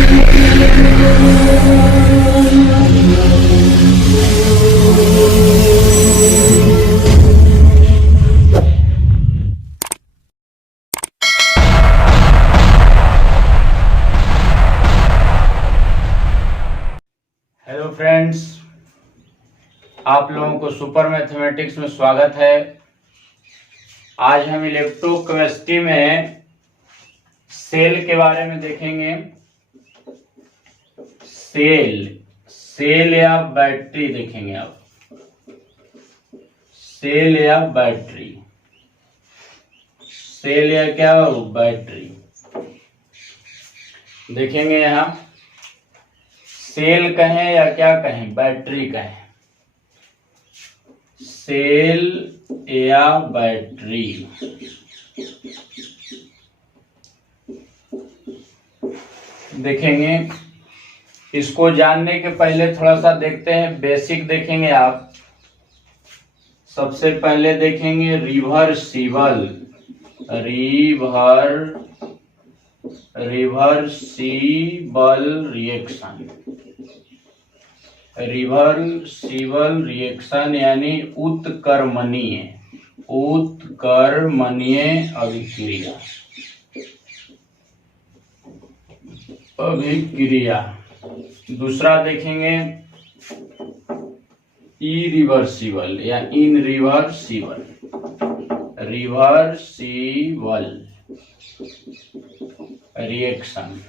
Hello friends, आप लोगों को सुपर मैथमेटिक्स में स्वागत है। आज हम इलेक्ट्रोकेमिस्ट्री में सेल के बारे में देखेंगे। सेल या बैटरी देखेंगे आप। सेल या बैटरी, सेल या क्या हो, बैटरी देखेंगे। यहाँ सेल कहें या क्या कहें, बैटरी कहें, सेल या बैटरी। देखेंगे। इसको जानने के पहले थोड़ा सा देखते हैं, बेसिक देखेंगे आप। सबसे पहले देखेंगे रिवर्सिबल रिएक्शन। रिवर्सिबल रिएक्शन यानी उत्कर्मणीय अभिक्रिया। दूसरा देखेंगे इरिवर्सिबल या इनरिवर्सिबल रिएक्शन।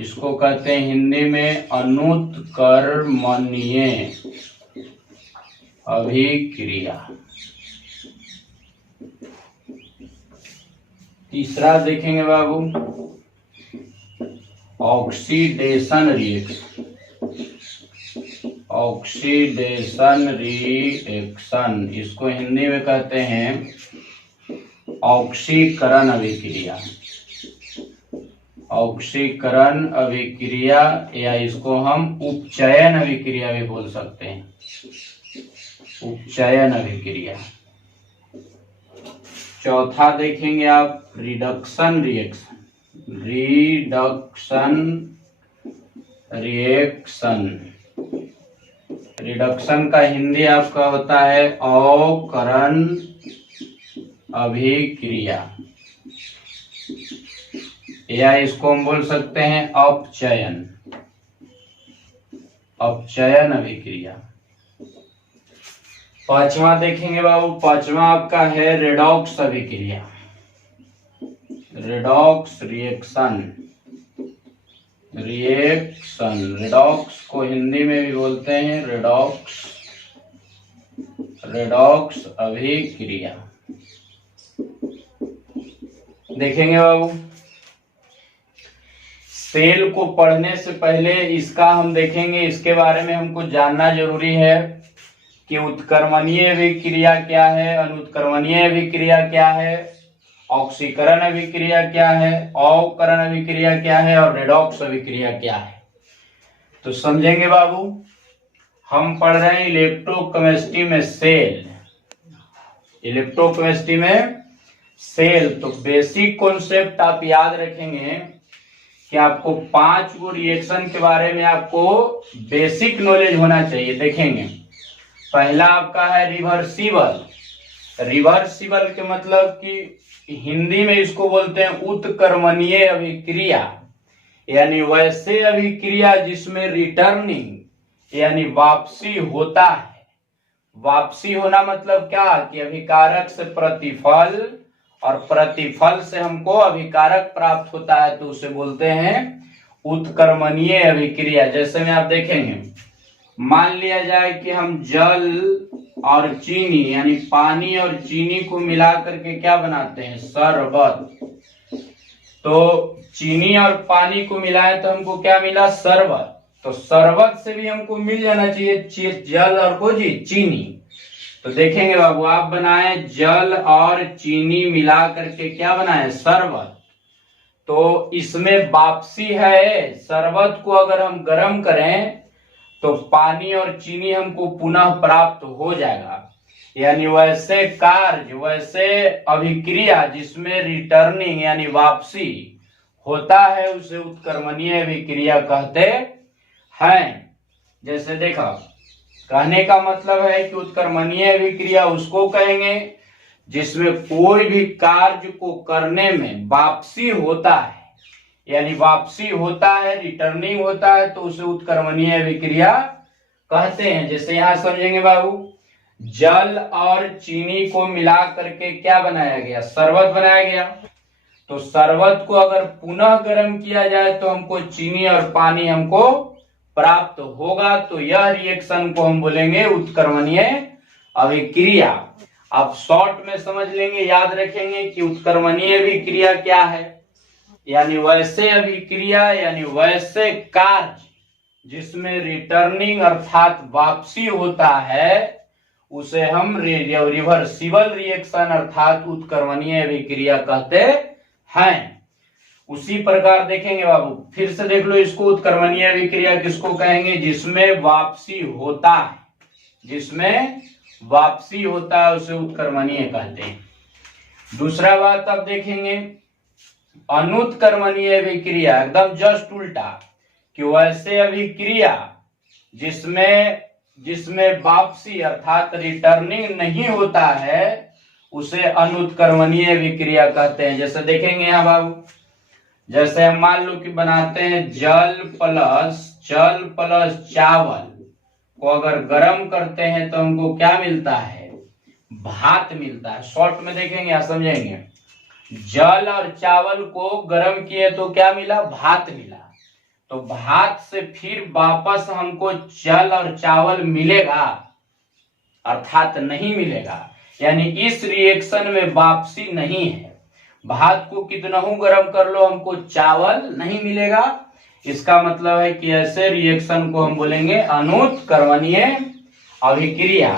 इसको कहते हैं हिंदी में अनुत्कर्मणीय अभिक्रिया। तीसरा देखेंगे बाबू ऑक्सीडेशन रिएक्शन। इसको हिंदी में कहते हैं ऑक्सीकरण अभिक्रिया या इसको हम उपचयन अभिक्रिया भी बोल सकते हैं, उपचयन अभिक्रिया। चौथा देखेंगे आप रिडक्शन रिडक्शन का हिंदी आपका होता है अवकरण अभिक्रिया या इसको हम बोल सकते हैं अपचयन अभिक्रिया। पांचवा देखेंगे बाबू, पांचवा आपका है रेडॉक्स अभिक्रिया, रेडॉक्स रिएक्शन। रेडॉक्स को हिंदी में भी बोलते हैं रेडॉक्स अभिक्रिया। देखेंगे बाबू, सेल को पढ़ने से पहले इसका हम देखेंगे, इसके बारे में हमको जानना जरूरी है कि उत्कर्मणीय अभिक्रिया क्या है, अनुत्कर्मणीय अभिक्रिया क्या है, ऑक्सीकरण अभिक्रिया क्या है, अवकरण अभिक्रिया क्या है और रेडॉक्स अभिक्रिया क्या है। तो समझेंगे बाबू। हम पढ़ रहे हैं इलेक्ट्रोकेमिस्ट्री में सेल। तो बेसिक कॉन्सेप्ट आप याद रखेंगे कि आपको 5 गो रिएक्शन के बारे में आपको बेसिक नॉलेज होना चाहिए। देखेंगे, पहला आपका है रिवर्सिबल के मतलब कि हिंदी में इसको बोलते हैं उत्कर्मणीय अभिक्रिया, यानी वैसे अभिक्रिया जिसमें रिटर्निंग यानी वापसी होता है। वापसी होना मतलब क्या कि अभिकारक से प्रतिफल और प्रतिफल से हमको अभिकारक प्राप्त होता है, तो उसे बोलते हैं उत्कर्मणीय अभिक्रिया। जैसे में आप देखेंगे, मान लिया जाए कि हम जल और चीनी यानी पानी और चीनी को मिला करके क्या बनाते हैं, शरबत। तो चीनी और पानी को मिलाए तो हमको क्या मिला, शरबत। तो शरबत से भी हमको मिल जाना चाहिए जल और को चीनी। तो देखेंगे बाबू, आप बनाए जल और चीनी मिला करके क्या बनाए, शरबत। तो इसमें वापसी है। शरबत को अगर हम गर्म करें तो पानी और चीनी हमको पुनः प्राप्त हो जाएगा। यानी वैसे कार्य, वैसे अभिक्रिया जिसमें रिटर्निंग यानी वापसी होता है उसे उत्कर्मणीय अभिक्रिया कहते हैं। जैसे देखा, कहने का मतलब है कि उत्कर्मणीय अभिक्रिया उसको कहेंगे जिसमें कोई भी कार्य को करने में वापसी होता है, यानी वापसी होता है, रिटर्निंग होता है, तो उसे उत्कर्मणीय अभिक्रिया कहते हैं। जैसे यहां समझेंगे बाबू, जल और चीनी को मिला करके क्या बनाया गया, शरबत बनाया गया। तो शरबत को अगर पुनः गर्म किया जाए तो हमको चीनी और पानी हमको प्राप्त होगा। तो यह रिएक्शन को हम बोलेंगे उत्कर्मणीय अभिक्रिया। आप शॉर्ट में समझ लेंगे, याद रखेंगे कि उत्कर्मणीय अभिक्रिया क्या है, यानी वैसे अभिक्रिया यानी वैसे कार्य जिसमें रिटर्निंग अर्थात वापसी होता है, उसे हम रिवर्सिबल रिएक्शन अर्थात उत्कर्मणीय अभिक्रिया कहते हैं। उसी प्रकार देखेंगे बाबू, फिर से देख लो इसको, उत्कर्मणीय अभिक्रिया किसको कहेंगे, जिसमें वापसी होता है, जिसमें वापसी होता है उसे उत्कर्मणीय कहते हैं। दूसरा बात अब देखेंगे, अनुत्कर्मणीय अभिक्रिया, एकदम जस्ट उल्टा, कि वैसे अभिक्रिया जिसमें वापसी अर्थात रिटर्निंग नहीं होता है उसे अनुत्कर्मणीय अभिक्रिया कहते हैं। जैसे देखेंगे यहाँ बाबू, जैसे हम मान लो कि बनाते हैं जल प्लस चावल को अगर गर्म करते हैं तो हमको क्या मिलता है, भात मिलता है। शॉर्ट में देखेंगे या समझेंगे, जल और चावल को गर्म किए तो क्या मिला, भात मिला। तो भात से फिर वापस हमको जल और चावल मिलेगा, अर्थात नहीं मिलेगा, यानी इस रिएक्शन में वापसी नहीं है। भात को कितना गर्म कर लो हमको चावल नहीं मिलेगा। इसका मतलब है कि ऐसे रिएक्शन को हम बोलेंगे अनुत्कर्मणीय अभिक्रिया।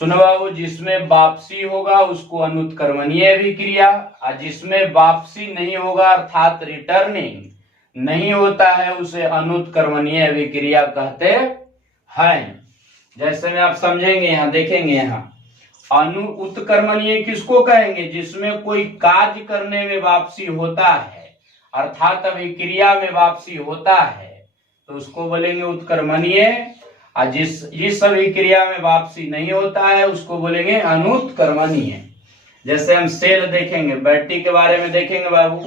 सुनो बाबू, जिसमें वापसी होगा उसको अनुत्कर्मणीय अभिक्रिया, और जिसमें वापसी नहीं होगा अर्थात रिटर्निंग नहीं होता है उसे अनुत्कर्मणीय अभिक्रिया कहते हैं। जैसे में आप समझेंगे, यहाँ देखेंगे, यहाँ उत्कर्मणीय किसको कहेंगे, जिसमें कोई कार्य करने में वापसी होता है अर्थात अभिक्रिया में वापसी होता है तो उसको बोलेंगे उत्कर्मणीय, और जिस अभिक्रिया में वापसी नहीं होता है उसको बोलेंगे अनुत्कर्मणीय। जैसे हम सेल देखेंगे, बैटरी के बारे में देखेंगे बाबू,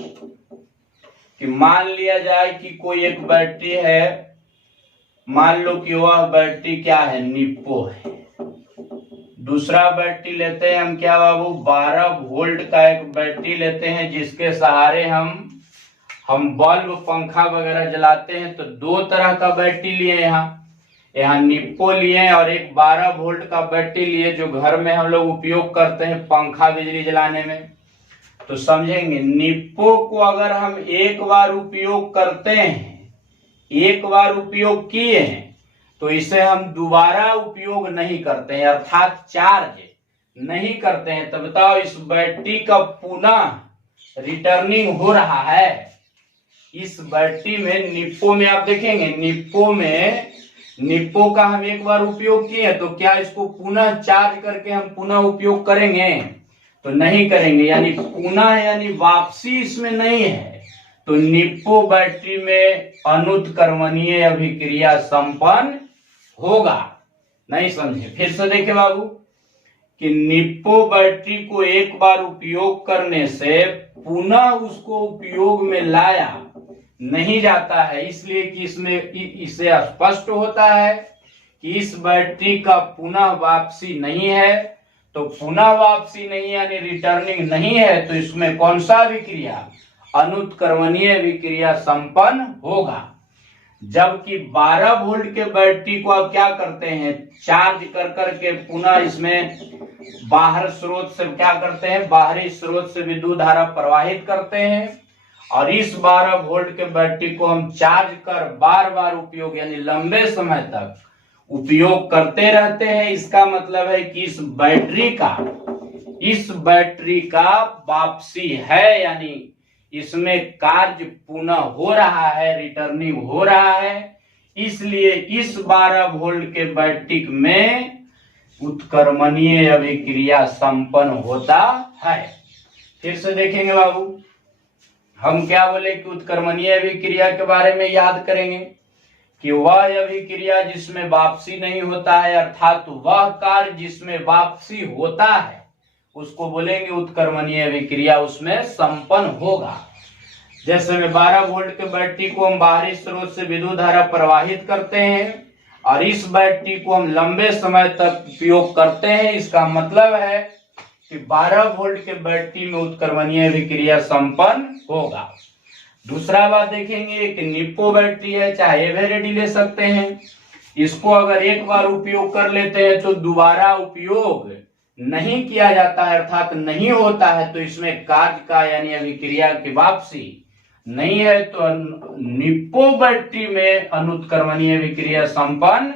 कि मान लिया जाए कि कोई एक बैटरी है, मान लो कि वह बैटरी क्या है, निप्पो है। दूसरा बैटरी लेते हैं हम क्या बाबू, 12 वोल्ट का एक बैटरी लेते हैं जिसके सहारे हम बल्ब पंखा वगैरह जलाते हैं। तो दो तरह का बैटरी लिए, यहाँ निप्पो लिए और एक 12 वोल्ट का बैटरी लिए जो घर में हम लोग उपयोग करते हैं पंखा बिजली जलाने में। तो समझेंगे, निप्पो को अगर हम एक बार उपयोग करते हैं, एक बार उपयोग किए हैं, तो इसे हम दोबारा उपयोग नहीं करते हैं अर्थात चार्ज नहीं करते हैं। तो बताओ इस बैटरी का पुनः रिटर्निंग हो रहा है। इस बैटरी में, निप्पो में आप देखेंगे, निप्पो का हम एक बार उपयोग किए तो क्या इसको पुनः चार्ज करके हम पुनः उपयोग करेंगे, तो नहीं करेंगे, यानी पुनः यानी वापसी इसमें नहीं है। तो निप्पो बैटरी में अनुत्कर्मणीय अभिक्रिया संपन्न होगा। नहीं समझे, फिर से देखे बाबू, कि निप्पो बैटरी को एक बार उपयोग करने से पुनः उसको उपयोग में लाया नहीं जाता है, इसलिए कि इसमें इसे स्पष्ट होता है कि इस बैटरी का पुनः वापसी नहीं है। तो पुनः वापसी नहीं यानी रिटर्निंग नहीं है, तो इसमें कौन सा अभिक्रिया, अनुत्कर्मणीय अभिक्रिया संपन्न होगा। जबकि 12 वोल्ट के बैटरी को आप क्या करते हैं, चार्ज कर करके पुनः इसमें बाहर स्रोत से क्या करते हैं, बाहरी स्रोत से विद्युत धारा प्रवाहित करते हैं, और इस 12 वोल्ट के बैटरी को हम चार्ज कर बार बार उपयोग यानी लंबे समय तक उपयोग करते रहते हैं। इसका मतलब है कि इस बैटरी का वापसी है, यानी इसमें कार्य पुनः हो रहा है, रिटर्निंग हो रहा है। इसलिए इस 12 वोल्ट के बैटरी में उत्कर्मणीय अभिक्रिया संपन्न होता है। फिर से देखेंगे बाबू, हम क्या बोले कि उत्क्रमणीय अभिक्रिया के बारे में याद करेंगे कि वह अभिक्रिया जिसमें वापसी नहीं होता है, अर्थात वह कार्य जिसमें वापसी होता है, उसको बोलेंगे उत्क्रमणीय अभिक्रिया, उसमें संपन्न होगा। जैसे में 12 वोल्ट के बैटरी को हम बाहरी स्रोत से विद्युत धारा प्रवाहित करते हैं और इस बैटरी को हम लंबे समय तक उपयोग करते हैं, इसका मतलब है कि 12 वोल्ट के बैटरी में उत्क्रमणीय अभिक्रिया संपन्न होगा। दूसरा बात देखेंगे, एक निप्पो बैटरी है, चाहे एवरेडी ले सकते हैं, इसको अगर एक बार उपयोग कर लेते हैं तो दोबारा उपयोग नहीं किया जाता है, अर्थात नहीं होता है, तो इसमें कार्य का यानी अभिक्रिया की वापसी नहीं है, तो निप्पो बैटरी में अनुत्क्रमणीय अभिक्रिया संपन्न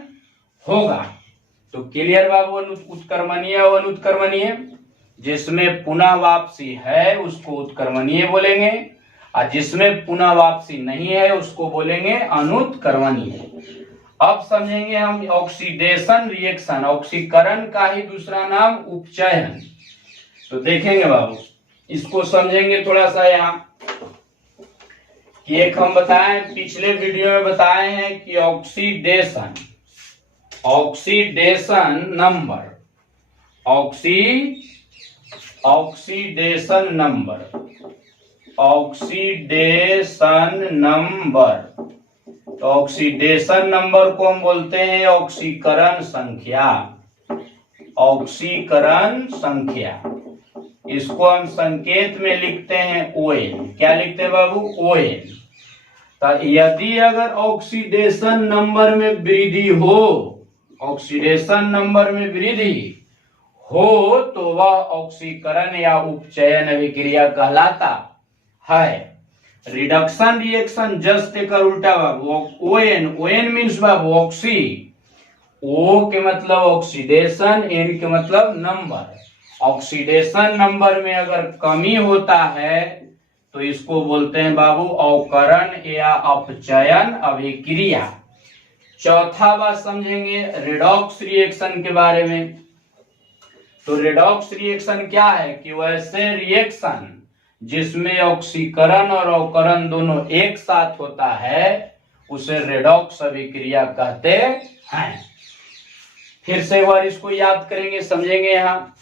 होगा। तो क्लियर बाबू, उत्क्रमणीय और अनुत्क्रमणीय, जिसमें पुनः वापसी है उसको उत्क्रमणीय बोलेंगे और जिसमें पुनः वापसी नहीं है उसको बोलेंगे अनुत्क्रमणीय। अब समझेंगे हम ऑक्सीडेशन रिएक्शन, ऑक्सीकरण का ही दूसरा नाम उपचयन। तो देखेंगे बाबू, इसको समझेंगे थोड़ा सा। यहाँ कि एक हम बताएं, पिछले वीडियो में बताए हैं कि ऑक्सीडेशन नंबर, तो ऑक्सीडेशन नंबर को हम बोलते हैं ऑक्सीकरण संख्या। इसको हम संकेत में लिखते हैं ON। क्या लिखते हैं बाबू? ON। तो यदि अगर ऑक्सीडेशन नंबर में वृद्धि हो तो वह ऑक्सीकरण या उपचयन अभिक्रिया कहलाता है। रिडक्शन रिएक्शन जस्ट का उल्टा बाबू, ON means Babu oxy, O के मतलब ऑक्सीडेशन, N के मतलब नंबर। ऑक्सीडेशन नंबर में अगर कमी होता है तो इसको बोलते हैं बाबू अवकरण या अपचयन अभिक्रिया। चौथा बात समझेंगे रेडॉक्स रिएक्शन के बारे में। तो रेडॉक्स रिएक्शन क्या है कि वैसे रिएक्शन जिसमें ऑक्सीकरण और अवकरण दोनों एक साथ होता है उसे रेडॉक्स अभिक्रिया कहते हैं। फिर से एक बार इसको याद करेंगे, समझेंगे यहाँ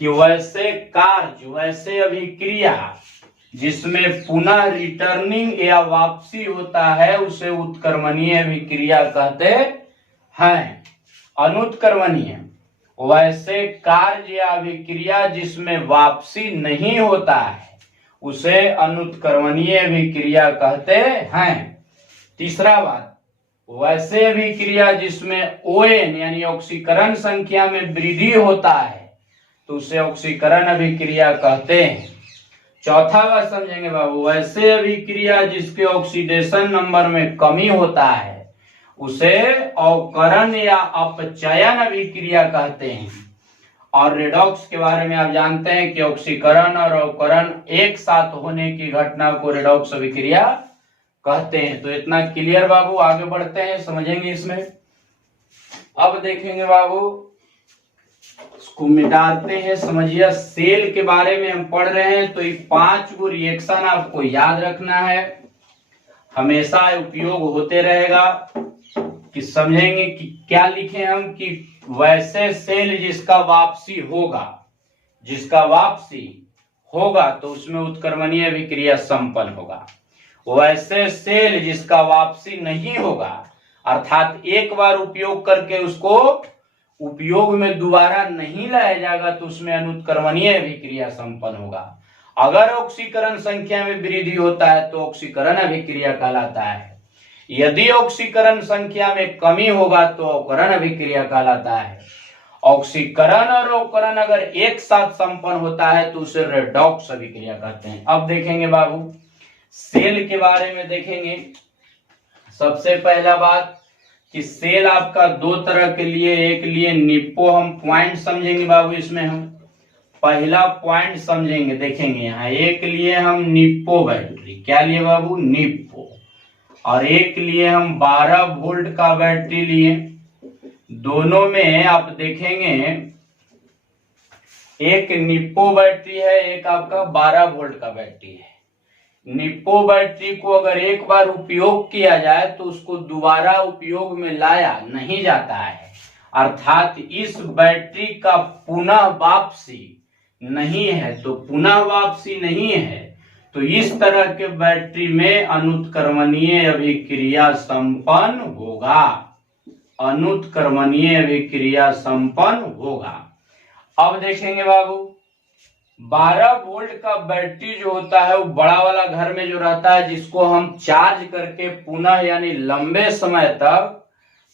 कि वैसे अभिक्रिया जिसमें पुनः रिटर्निंग या वापसी होता है उसे उत्क्रमणीय अभिक्रिया कहते हैं। अनुत्क्रमणीय, वैसे कार्य या अभिक्रिया जिसमें वापसी नहीं होता है उसे अनुत्क्रमणीय अभिक्रिया कहते हैं। तीसरा बात, वैसे अभिक्रिया जिसमें ON यानी ऑक्सीकरण संख्या में वृद्धि होता है तो उसे ऑक्सीकरण अभिक्रिया कहते हैं। चौथा बात समझेंगे बाबू, वैसे अभिक्रिया जिसके ऑक्सीडेशन नंबर में कमी होता है उसे अवकरण या अपचयन अभिक्रिया कहते हैं। और रेडॉक्स के बारे में आप जानते हैं कि ऑक्सीकरण और अवकरण एक साथ होने की घटना को रेडॉक्स अभिक्रिया कहते हैं। तो इतना क्लियर बाबू, आगे बढ़ते हैं, समझेंगे इसमें। अब देखेंगे बाबू, इसको मिटाते हैं, समझिए सेल के बारे में हम पढ़ रहे हैं। तो ये 5 गो रिएक्शन आपको याद रखना है, हमेशा उपयोग होते रहेगा। कि समझेंगे कि क्या लिखे हम कि वैसे सेल जिसका वापसी होगा तो उसमें उत्क्रमणीय अभिक्रिया संपन्न होगा। वैसे सेल जिसका वापसी नहीं होगा, अर्थात एक बार उपयोग करके उसको उपयोग में दोबारा नहीं लाया जाएगा तो उसमें अनुत्क्रमणीय अभिक्रिया संपन्न होगा। अगर ऑक्सीकरण संख्या में वृद्धि होता है तो ऑक्सीकरण अभिक्रिया कहलाता है। यदि ऑक्सीकरण संख्या में कमी होगा तो अवकरण अभिक्रिया कहलाता है। ऑक्सीकरण और अवकरण अगर एक साथ संपन्न होता है तो उसे रेडॉक्स अभिक्रिया कहते हैं। अब देखेंगे बाबू, सेल के बारे में देखेंगे। सबसे पहला बात कि सेल आपका 2 तरह के लिए, एक लिए निप्पो, हम पॉइंट समझेंगे बाबू। इसमें हम पहला पॉइंट समझेंगे, देखेंगे यहाँ, एक लिए हम निप्पो बैटरी, क्या लिए बाबू? निप्पो। और एक लिए हम 12 वोल्ट का बैटरी लिए। दोनों में आप देखेंगे एक निप्पो बैटरी है, एक आपका 12 वोल्ट का बैटरी है। निप्पो बैटरी को अगर एक बार उपयोग किया जाए तो उसको दोबारा उपयोग में लाया नहीं जाता है, अर्थात इस बैटरी का पुनः वापसी नहीं है। तो पुनः वापसी नहीं है तो इस तरह के बैटरी में अनुत्क्रमणीय अभिक्रिया संपन्न होगा, अनुत्क्रमणीय अभिक्रिया संपन्न होगा। अब देखेंगे बाबू, 12 वोल्ट का बैटरी जो होता है वो बड़ा वाला घर में जो रहता है, जिसको हम चार्ज करके पुनः यानी लंबे समय तक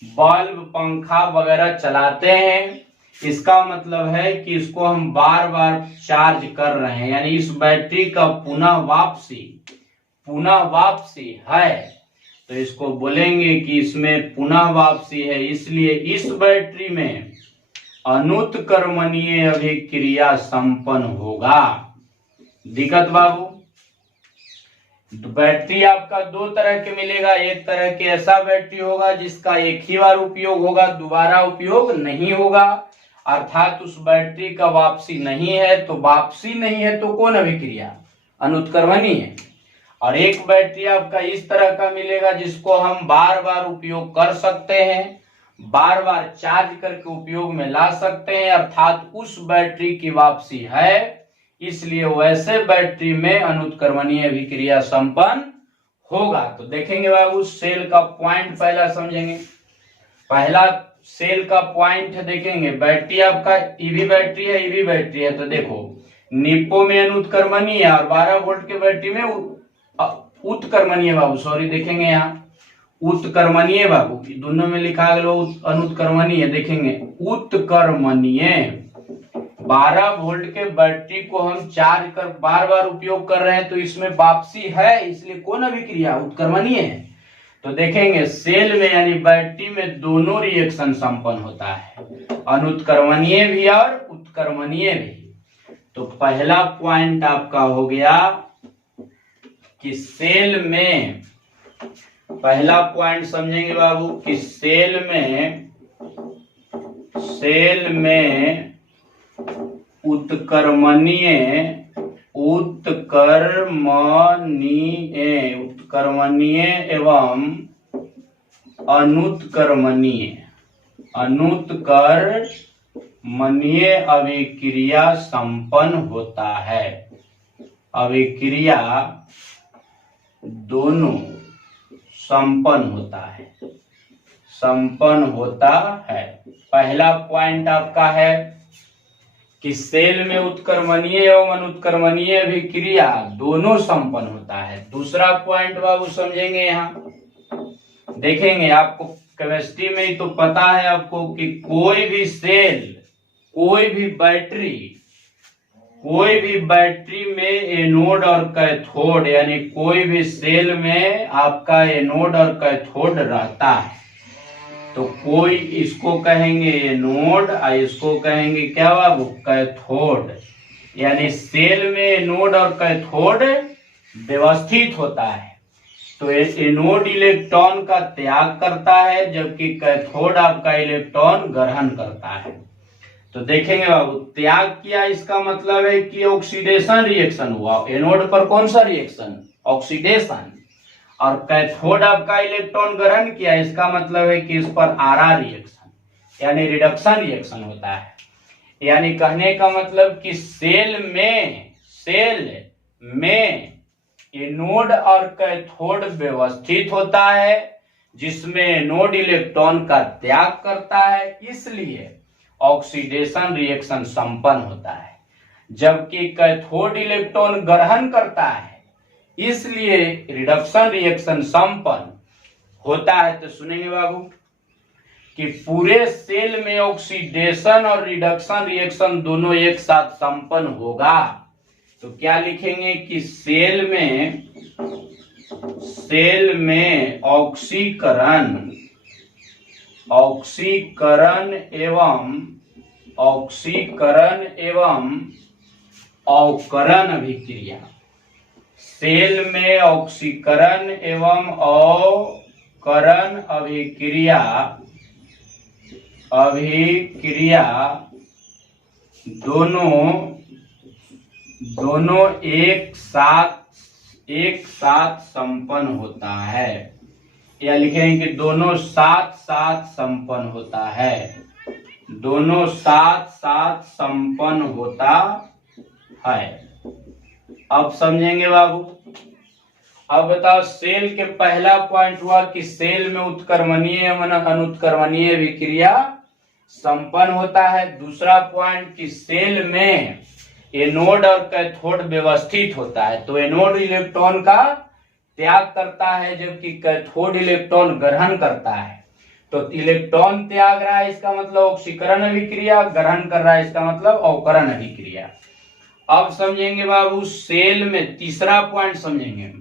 बल्ब पंखा वगैरह चलाते हैं, इसका मतलब है कि इसको हम बार बार चार्ज कर रहे हैं, यानी इस बैटरी का पुनः वापसी है। तो इसको बोलेंगे कि इसमें पुनः वापसी है, इसलिए इस बैटरी में अनुत्क्रमणीय अभिक्रिया संपन्न होगा। दिक्कत बाबू, बैटरी आपका दो तरह के मिलेगा। एक तरह के ऐसा बैटरी होगा जिसका एक ही बार उपयोग होगा, दोबारा उपयोग नहीं होगा, अर्थात उस बैटरी का वापसी नहीं है। तो वापसी नहीं है तो कौन अभिक्रिया? अनुत्क्रमणीय। और एक बैटरी आपका इस तरह का मिलेगा जिसको हम बार बार उपयोग कर सकते हैं, बार बार चार्ज करके उपयोग में ला सकते हैं, अर्थात उस बैटरी की वापसी है, इसलिए वैसे बैटरी में अनुत्क्रमणीय अभिक्रिया संपन्न होगा। तो देखेंगे बाबू, सेल का पॉइंट पहला समझेंगे। पहला सेल का पॉइंट देखेंगे, बैटरी आपका ईवी बैटरी है, ईवी बैटरी है, तो देखो निप्पो में अनुत्क्रमणीय है और 12 वोल्ट के बैटरी में उत्क्रमणीय बाबू, सॉरी देखेंगे यहाँ उत्क्रमणीय बाबू, दोनों में लिखा गया अनुत्क्रमणीय। देखेंगे उत्क्रमणीय 12 वोल्ट के बैटरी को हम चार्ज कर बार बार उपयोग कर रहे हैं तो इसमें वापसी है, इसलिए कौन अभिक्रिया? उत्क्रमणीय है। तो देखेंगे सेल में यानी बैटरी में दोनों रिएक्शन संपन्न होता है, अनुत्क्रमणीय भी और उत्क्रमणीय भी। तो पहला पॉइंट आपका हो गया कि सेल में, पहला पॉइंट समझेंगे बाबू कि सेल में उत्क्रमणीय एवं अनुत्क्रमणीय अभिक्रिया संपन्न होता है। अभिक्रिया दोनों संपन्न होता है। पहला पॉइंट आपका है कि सेल में उत्क्रमणीय एवं अनुत्क्रमणीय अभिक्रिया दोनों संपन्न होता है। दूसरा पॉइंट बाबू समझेंगे, यहाँ देखेंगे आपको केमिस्ट्री में ही तो पता है आपको कि कोई भी सेल, कोई भी बैटरी में एनोड और कैथोड, यानी कोई भी सेल में आपका एनोड और कैथोड रहता है। तो कोई इसको कहेंगे एनोड और इसको कहेंगे क्या बाबू? कैथोड। यानी सेल में एनोड और कैथोड व्यवस्थित होता है। तो एनोड इलेक्ट्रॉन का त्याग करता है जबकि कैथोड आपका इलेक्ट्रॉन ग्रहण करता है। तो देखेंगे बाबू, त्याग किया इसका मतलब है कि ऑक्सीडेशन रिएक्शन हुआ। एनोड पर कौन सा रिएक्शन? ऑक्सीडेशन। और कैथोड आपका इलेक्ट्रॉन ग्रहण किया, इसका मतलब है कि इस पर आरआर रिएक्शन यानी रिडक्शन रिएक्शन होता है। यानी कहने का मतलब कि सेल में एनोड और कैथोड व्यवस्थित होता है जिसमें एनोड इलेक्ट्रॉन का त्याग करता है, इसलिए ऑक्सीडेशन रिएक्शन संपन्न होता है, जबकि कैथोड इलेक्ट्रॉन ग्रहण करता है इसलिए रिडक्शन रिएक्शन संपन्न होता है। तो सुनेंगे बाबू कि पूरे सेल में ऑक्सीडेशन और रिडक्शन रिएक्शन दोनों एक साथ संपन्न होगा। तो क्या लिखेंगे कि सेल में ऑक्सीकरण एवं अवकरण अभिक्रिया। सेल में ऑक्सीकरण एवं अवकरण अभिक्रिया दोनों एक साथ संपन्न होता है, या लिखेंगे कि दोनों साथ साथ संपन्न होता है, दोनों साथ साथ संपन्न होता है। अब समझेंगे बाबू। अब बताओ, सेल के पहला पॉइंट हुआ कि सेल में उत्क्रमणीय एवं अनुत्क्रमणीय विक्रिया संपन्न होता है। दूसरा पॉइंट कि सेल में एनोड और कैथोड व्यवस्थित होता है, तो एनोड इलेक्ट्रॉन का त्याग करता है जबकि कैथोड इलेक्ट्रॉन ग्रहण करता है। तो इलेक्ट्रॉन त्याग रहा है इसका मतलब ऑक्सीकरण अभिक्रिया, ग्रहण कर रहा है इसका मतलब अवकरण अभिक्रिया। अब समझेंगे बाबू सेल में तीसरा पॉइंट समझेंगे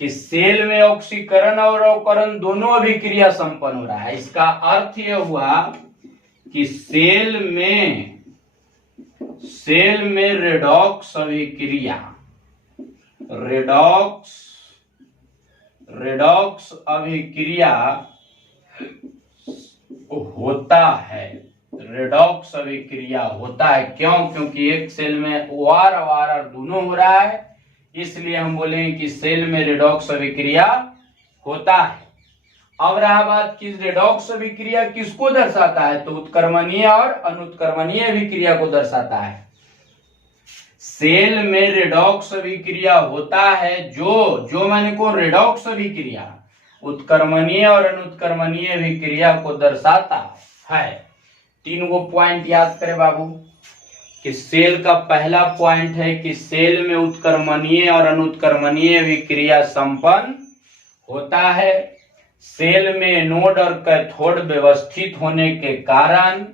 कि सेल में ऑक्सीकरण और अवकरण दोनों अभिक्रिया संपन्न हो रहा है। इसका अर्थ यह हुआ कि सेल में रेडॉक्स अभिक्रिया, रेडॉक्स अभिक्रिया होता है, रेडॉक्स अभिक्रिया होता है। क्यों? क्योंकि एक सेल में OR और R दोनों हो रहा है, इसलिए हम बोलेंगे कि सेल में रेडॉक्स अभिक्रिया होता है। अब रहा बात कि रेडॉक्स अभिक्रिया किसको दर्शाता है, तो उत्क्रमणीय और अनुत्क्रमणीय अभिक्रिया को दर्शाता है। सेल में रेडॉक्स अभिक्रिया होता है जो मैंने को रेडॉक्स अभिक्रिया उत्क्रमणीय और अनुत्क्रमणीय अभिक्रिया को दर्शाता है। तीन गो पॉइंट याद करें बाबू कि सेल का पहला पॉइंट है कि सेल में उत्क्रमणीय और अनुत्क्रमणीय अभिक्रिया संपन्न होता है। सेल में एनोड और कैथोड व्यवस्थित होने के कारण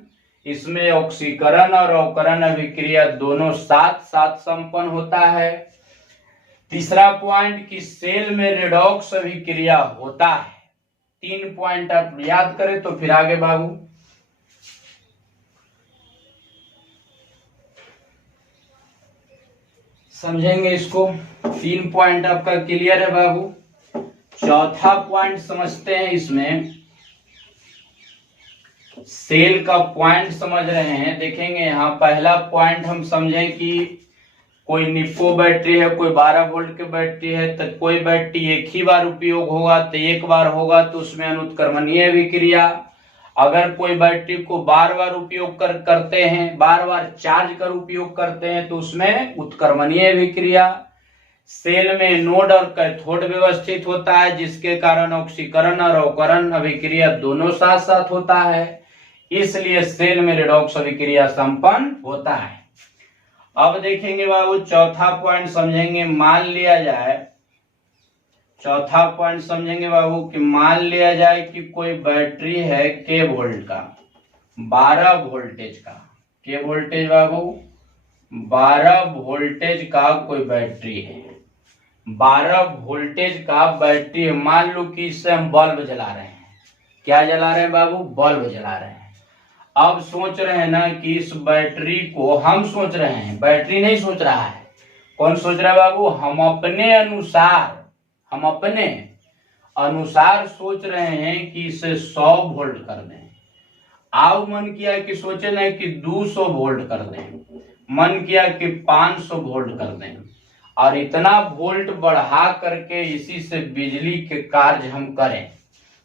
इसमें ऑक्सीकरण और अवकरण अभिक्रिया दोनों साथ साथ संपन्न होता है। तीसरा पॉइंट कि सेल में रेडॉक्स अभिक्रिया होता है। तीन पॉइंट आप याद करें तो फिर आगे बाबू समझेंगे इसको। तीन पॉइंट आपका क्लियर है बाबू। चौथा पॉइंट समझते हैं। इसमें सेल का पॉइंट समझ रहे हैं, देखेंगे यहाँ पहला पॉइंट हम समझें कि कोई निप्पो बैटरी है, कोई 12 वोल्ट की बैटरी है, तो कोई बैटरी एक ही बार उपयोग होगा तो एक बार होगा तो उसमें अनुत्क्रमणीय अभिक्रिया। अगर कोई बैटरी को बार बार उपयोग करते हैं, बार बार चार्ज कर उपयोग करते हैं तो उसमें उत्क्रमणीय अभिक्रिया। सेल में एनोड और कैथोड व्यवस्थित होता है जिसके कारण ऑक्सीकरण और अवकरण अभिक्रिया दोनों साथ साथ होता है, इसलिए सेल में रेडॉक्स अभिक्रिया संपन्न होता है। अब देखेंगे बाबू चौथा पॉइंट समझेंगे। मान लिया जाए, चौथा पॉइंट समझेंगे बाबू कि मान लिया जाए कि कोई बैटरी है के वोल्ट का, 12 वोल्टेज का, के वोल्टेज बाबू 12 वोल्टेज का कोई बैटरी है, 12 वोल्टेज का बैटरी है। मान लो कि इससे हम बल्ब जला रहे हैं। क्या जला रहे हैं बाबू? बल्ब जला रहे हैं। अब सोच रहे हैं ना कि इस बैटरी को, हम सोच रहे हैं, बैटरी नहीं सोच रहा है। कौन सोच रहा है बाबू? हम अपने अनुसार सोच रहे हैं कि इसे 100 वोल्ट कर दें। आओ मन किया कि सोचे ना कि 200 वोल्ट कर दें, मन किया कि 500 वोल्ट कर दें, और इतना वोल्ट बढ़ा करके इसी से बिजली के कार्य हम करें,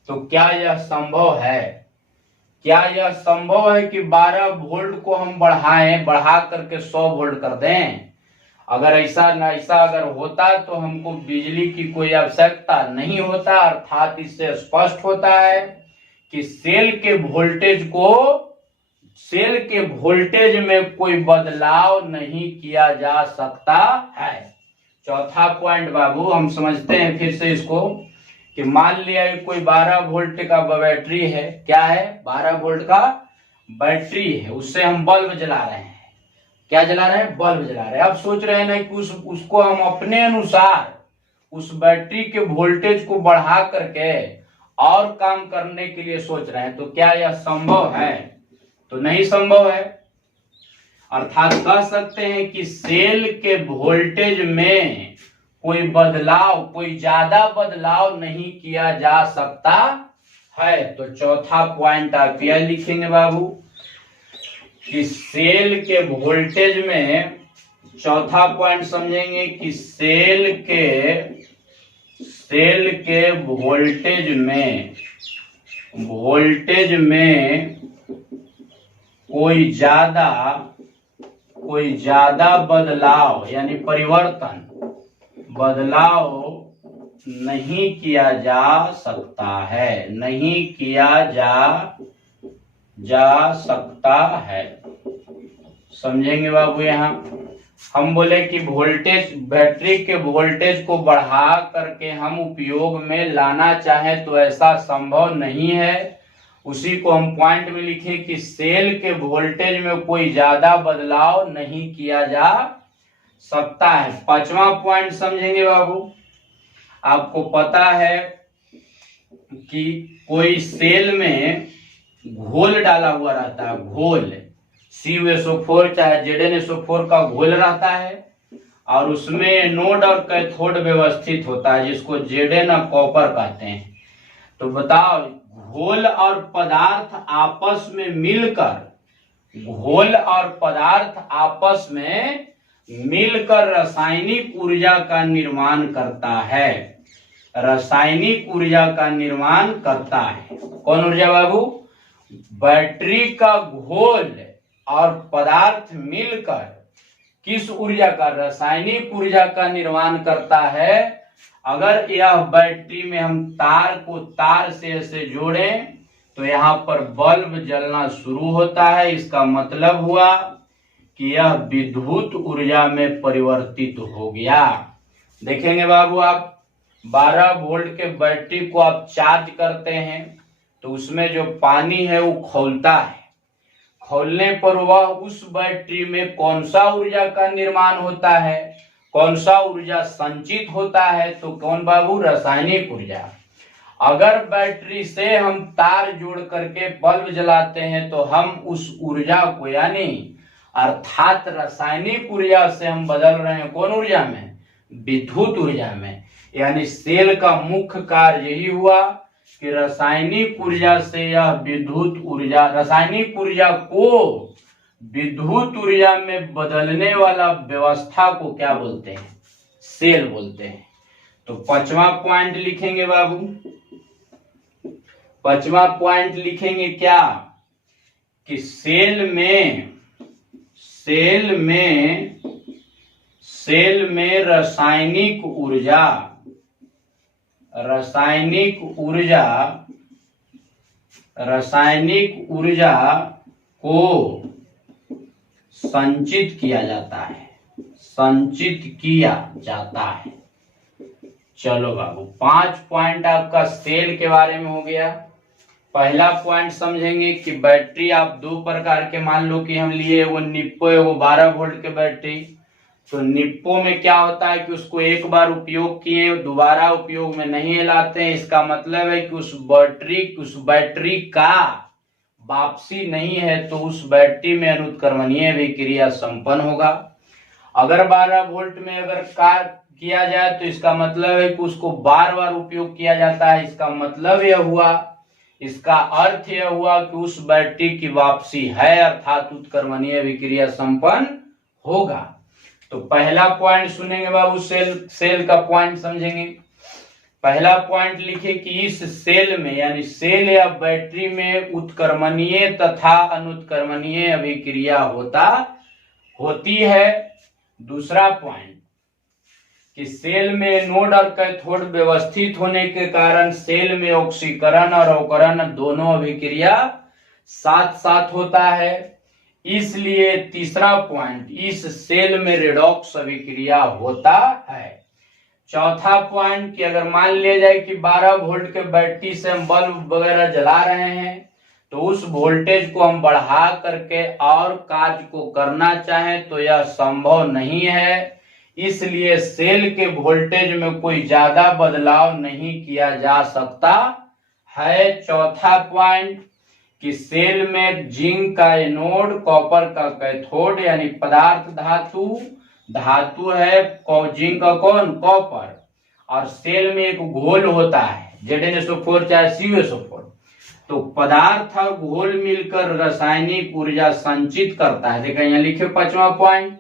तो क्या यह संभव है? क्या यह संभव है कि 12 वोल्ट को हम बढ़ा करके 100 वोल्ट कर दें? अगर ऐसा अगर होता तो हमको बिजली की कोई आवश्यकता नहीं होता। अर्थात इससे स्पष्ट होता है कि सेल के वोल्टेज में कोई बदलाव नहीं किया जा सकता है। चौथा पॉइंट बाबू हम समझते हैं फिर से इसको कि मान लिया कोई 12 वोल्ट का बैटरी है। क्या है? 12 वोल्ट का बैटरी है, उससे हम बल्ब जला रहे हैं। क्या जला रहे हैं? बल्ब जला रहे हैं। अब सोच रहे हैं ना कि उसको हम अपने अनुसार उस बैटरी के वोल्टेज को बढ़ा करके और काम करने के लिए सोच रहे हैं, तो क्या यह संभव है? तो नहीं संभव है। अर्थात कह सकते हैं कि सेल के वोल्टेज में कोई ज्यादा बदलाव नहीं किया जा सकता है। तो चौथा पॉइंट आप यह लिखेंगे बाबू कि सेल के वोल्टेज में चौथा पॉइंट समझेंगे कि सेल के वोल्टेज में कोई ज्यादा बदलाव यानी बदलाव नहीं किया जा सकता है, समझेंगे बाबू। यहाँ हम बोले कि बैटरी के वोल्टेज को बढ़ा करके हम उपयोग में लाना चाहें तो ऐसा संभव नहीं है। उसी को हम पॉइंट में लिखें कि सेल के वोल्टेज में कोई ज्यादा बदलाव नहीं किया जा सकता है। पांचवा पॉइंट समझेंगे बाबू। आपको पता है कि कोई सेल में घोल डाला हुआ रहता है, घोल CuSO4 चाहे ZnSO4 का घोल रहता है और उसमें एनोड और कैथोड व्यवस्थित होता है, जिसको Zn और कॉपर कहते हैं। तो बताओ, घोल और पदार्थ आपस में मिलकर रासायनिक ऊर्जा का निर्माण करता है। कौन ऊर्जा बाबू? बैटरी का घोल और पदार्थ मिलकर किस ऊर्जा का? रासायनिक ऊर्जा का निर्माण करता है। अगर यह बैटरी में हम तार को तार से ऐसे जोड़ें तो यहाँ पर बल्ब जलना शुरू होता है। इसका मतलब हुआ कि यह विद्युत ऊर्जा में परिवर्तित हो गया। देखेंगे बाबू, आप 12 वोल्ट के बैटरी को आप चार्ज करते हैं तो उसमें जो पानी है वो खौलता है। खौलने पर वह उस बैटरी में कौन सा ऊर्जा का निर्माण होता है, कौन सा ऊर्जा संचित होता है? तो कौन बाबू? रासायनिक ऊर्जा। अगर बैटरी से हम तार जोड़ करके बल्ब जलाते हैं तो हम उस ऊर्जा को यानी अर्थात रासायनिक ऊर्जा से हम बदल रहे हैं कौन ऊर्जा में? विद्युत ऊर्जा में। यानी सेल का मुख्य कार्य यही हुआ कि रासायनिक ऊर्जा से यह रासायनिक ऊर्जा को विद्युत ऊर्जा में बदलने वाला व्यवस्था को क्या बोलते हैं? सेल बोलते हैं। तो पांचवा पॉइंट लिखेंगे बाबू। पांचवा पॉइंट लिखेंगे क्या? कि सेल में रासायनिक ऊर्जा को संचित किया जाता है। चलो बाबू, 5 पॉइंट आपका सेल के बारे में हो गया। पहला पॉइंट समझेंगे कि बैटरी आप 2 प्रकार के मान लो कि हम लिए, वो निप्पो है, वो 12 वोल्ट के बैटरी। तो निप्पो में क्या होता है कि उसको एक बार उपयोग किए दोबारा उपयोग में नहीं लाते हैं। इसका मतलब है कि उस बैटरी का वापसी नहीं है तो उस बैटरी में अनुत्क्रमणीय अभिक्रिया संपन्न होगा। अगर 12 वोल्ट में अगर किया जाए तो इसका मतलब है कि उसको बार बार उपयोग किया जाता है। इसका अर्थ यह हुआ कि उस बैटरी की वापसी है अर्थात उत्क्रमणीय अभिक्रिया संपन्न होगा। तो पहला पॉइंट सुनेंगे बाबू, सेल का पॉइंट समझेंगे। पहला पॉइंट लिखे कि इस सेल में यानी सेल या बैटरी में उत्क्रमणीय तथा अनुत्क्रमणीय अभिक्रिया होती है। दूसरा पॉइंट कि सेल में एनोड और कैथोड व्यवस्थित होने के कारण सेल में ऑक्सीकरण और अवकरण दोनों अभिक्रिया साथ साथ होता है। इसलिए तीसरा पॉइंट, इस सेल में रेडॉक्स अभिक्रिया होता है। चौथा पॉइंट कि अगर मान लिया जाए कि 12 वोल्ट के बैटरी से हम बल्ब वगैरह जला रहे हैं तो उस वोल्टेज को हम बढ़ा करके और कार्य को करना चाहें तो यह संभव नहीं है। इसलिए सेल के वोल्टेज में कोई ज्यादा बदलाव नहीं किया जा सकता है। चौथा पॉइंट कि सेल में जिंक का एनोड, कॉपर का कैथोड यानी पदार्थ धातु है, जिंक का कौन? कॉपर। और सेल में एक घोल होता है ZnSO4 चाहे CuSO4। तो पदार्थ और घोल मिलकर रासायनिक ऊर्जा संचित करता है। देखा यहाँ लिखे 5वां पॉइंट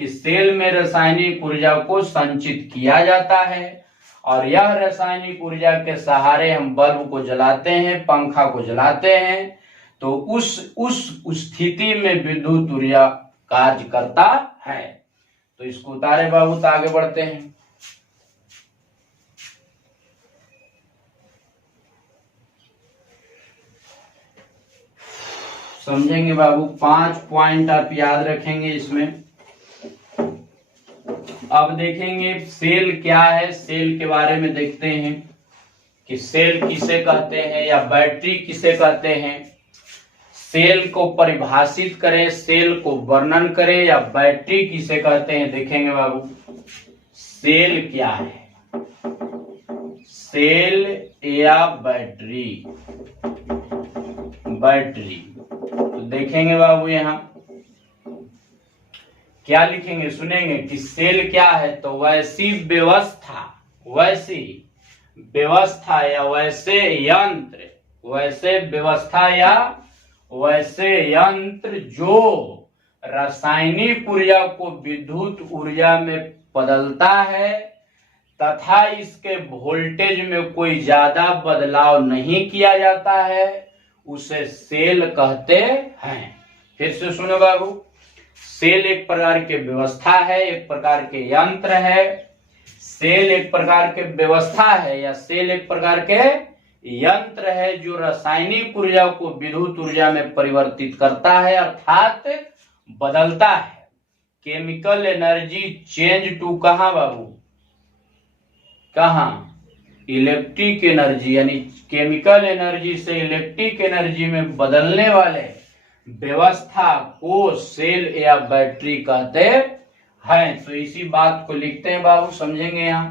कि सेल में रासायनिक ऊर्जा को संचित किया जाता है और यह रासायनिक ऊर्जा के सहारे हम बल्ब को जलाते हैं, पंखा को जलाते हैं, तो उस स्थिति में विद्युत ऊर्जा कार्य करता है। तो इसको उतारे बाबू, तो आगे बढ़ते हैं। समझेंगे बाबू, 5 पॉइंट आप याद रखेंगे इसमें। अब देखेंगे सेल क्या है, सेल के बारे में देखते हैं कि सेल किसे कहते हैं या बैटरी किसे कहते हैं। सेल को परिभाषित करें, सेल को वर्णन करें, या बैटरी किसे कहते हैं, देखेंगे बाबू। सेल क्या है, सेल या बैटरी। बैटरी तो देखेंगे बाबू, यहां क्या लिखेंगे, सुनेंगे कि सेल क्या है। तो वैसी व्यवस्था, वैसी व्यवस्था या वैसे यंत्र, वैसे व्यवस्था या वैसे यंत्र जो रासायनिक ऊर्जा को विद्युत ऊर्जा में बदलता है तथा इसके वोल्टेज में कोई ज्यादा बदलाव नहीं किया जाता है, उसे सेल कहते हैं। फिर से सुनो बाबू, सेल एक प्रकार की व्यवस्था है, एक प्रकार के यंत्र है। सेल एक प्रकार के व्यवस्था है या सेल एक प्रकार के यंत्र है जो रासायनिक ऊर्जा को विद्युत ऊर्जा में परिवर्तित करता है, अर्थात बदलता है। केमिकल एनर्जी चेंज टू कहां बाबू, कहां, इलेक्ट्रिक एनर्जी, यानी केमिकल एनर्जी से इलेक्ट्रिक एनर्जी में बदलने वाले व्यवस्था को सेल या बैटरी कहते हैं। तो इसी बात को लिखते हैं बाबू, समझेंगे यहां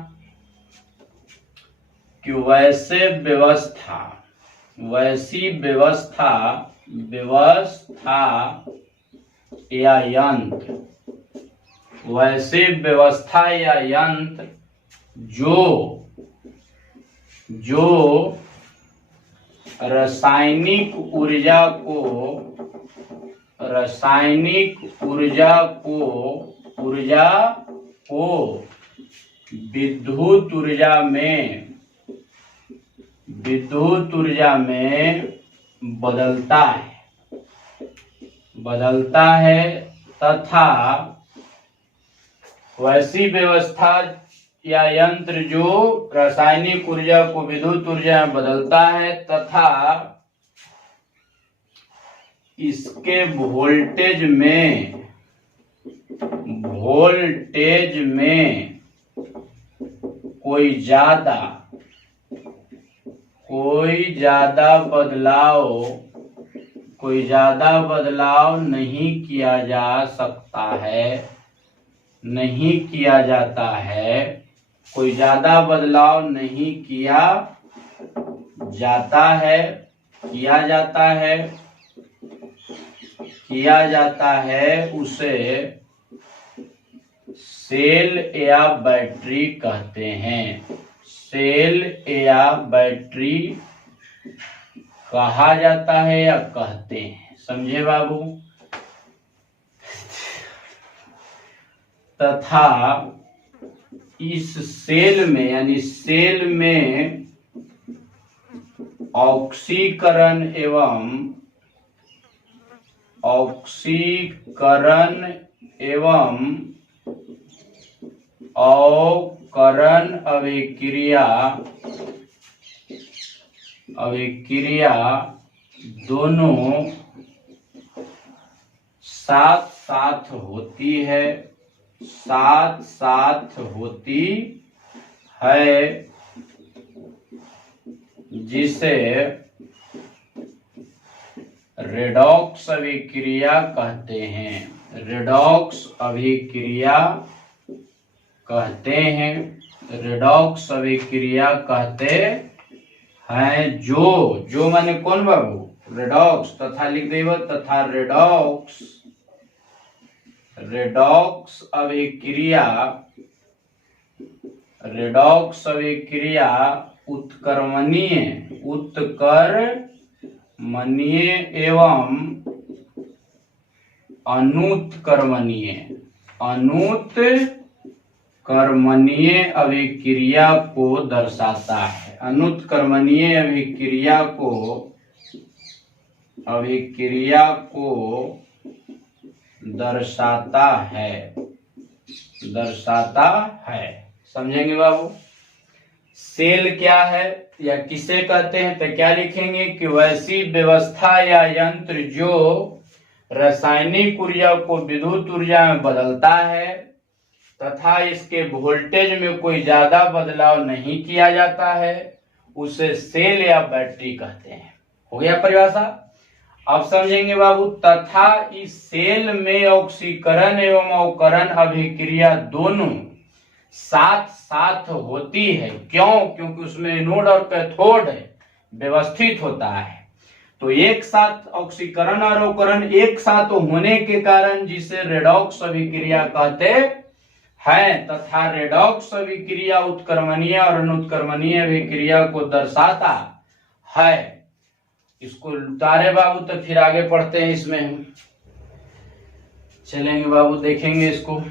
कि वैसे व्यवस्था, वैसी व्यवस्था, व्यवस्था या यंत्र, वैसे व्यवस्था या यंत्र जो रासायनिक ऊर्जा को विद्युत ऊर्जा में बदलता है तथा वैसी व्यवस्था या यंत्र जो रासायनिक ऊर्जा को विद्युत ऊर्जा में बदलता है तथा इसके वोल्टेज में कोई ज्यादा बदलाव नहीं किया जा सकता है, नहीं किया जाता है, कोई ज्यादा बदलाव नहीं किया जाता है, उसे सेल या बैटरी कहते हैं। सेल या बैटरी कहा जाता है या कहते हैं, समझे बाबू। तथा इस सेल में, यानी सेल में ऑक्सीकरण एवं अवकरण अभिक्रिया दोनों साथ साथ होती है, जिसे रेडॉक्स अभिक्रिया कहते हैं। रेडॉक्स अभिक्रिया कहते हैं। जो माने कौन बाबू, रेडॉक्स, तथा लिख देव, तथा रेडॉक्स अभिक्रिया उत्कर्मणीय एवं अनुत्कर्मणीय अनुत्कर्मणीय अभिक्रिया को दर्शाता है। अनुत्कर्मणीय अभिक्रिया को दर्शाता है। समझेंगे बाबू। सेल क्या है या किसे कहते हैं, तो क्या लिखेंगे कि वैसी व्यवस्था या यंत्र जो रासायनिक ऊर्जा को विद्युत ऊर्जा में बदलता है तथा इसके वोल्टेज में कोई ज्यादा बदलाव नहीं किया जाता है, उसे सेल या बैटरी कहते हैं। हो गया परिभाषा। अब समझेंगे बाबू। तथा इस सेल में ऑक्सीकरण एवं अवकरण अभिक्रिया दोनों साथ साथ होती है। क्यों? क्योंकि उसमें एनोड और कैथोड है, व्यवस्थित होता है। तो एक साथ ऑक्सीकरण और अवकरण एक साथ होने के कारण जिसे रेडॉक्स अभिक्रिया कहते हैं तथा रेडॉक्स अभिक्रिया उत्कर्मणीय और अनुत्कर्मणीय अभिक्रिया को दर्शाता है। इसको उतारे बाबू, तो फिर आगे पढ़ते हैं। इसमें हम चलेंगे बाबू, देखेंगे इसको।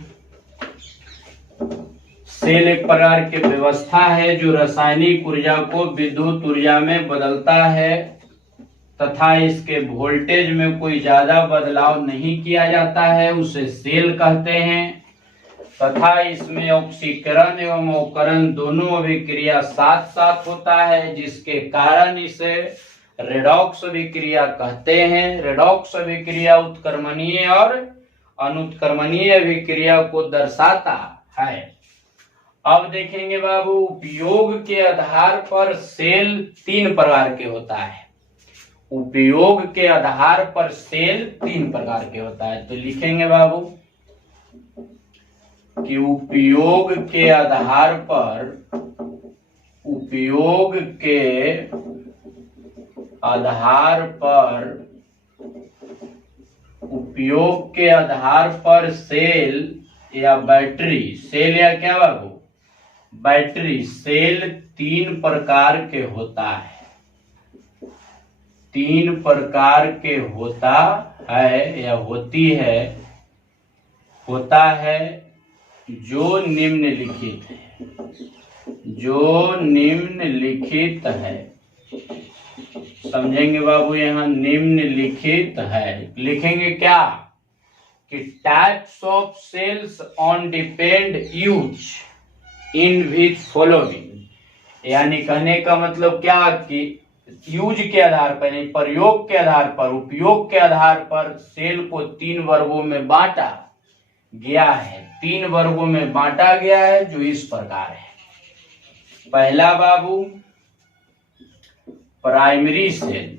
सेल एक प्रकार की व्यवस्था है जो रासायनिक ऊर्जा को विद्युत ऊर्जा में बदलता है तथा इसके वोल्टेज में कोई ज्यादा बदलाव नहीं किया जाता है, उसे सेल कहते हैं। तथा इसमें ऑक्सीकरण एवं अवकरण दोनों अभिक्रिया साथ साथ होता है, जिसके कारण इसे रेडॉक्स अभिक्रिया कहते हैं। रेडॉक्स अभिक्रिया उत्कर्मणीय और अनुत्कर्मणीय अभिक्रिया को दर्शाता है। अब देखेंगे बाबू, उपयोग के आधार पर सेल 3 प्रकार के होता है। उपयोग के आधार पर सेल 3 प्रकार के होता है। तो लिखेंगे बाबू कि उपयोग के आधार पर सेल या बैटरी, सेल या क्या बाबू, बैटरी, सेल 3 प्रकार के होता है। 3 प्रकार के होता है या होती है, होता है जो निम्नलिखित है। समझेंगे बाबू, यहाँ निम्नलिखित है। लिखेंगे क्या कि types of cells on depend use in which following. यानी कहने का मतलब क्या कि यूज के आधार पर, यानी प्रयोग के आधार पर, उपयोग के आधार पर सेल को 3 वर्गों में बांटा गया है। 3 वर्गों में बांटा गया है जो इस प्रकार है। पहला बाबू प्राइमरी सेल,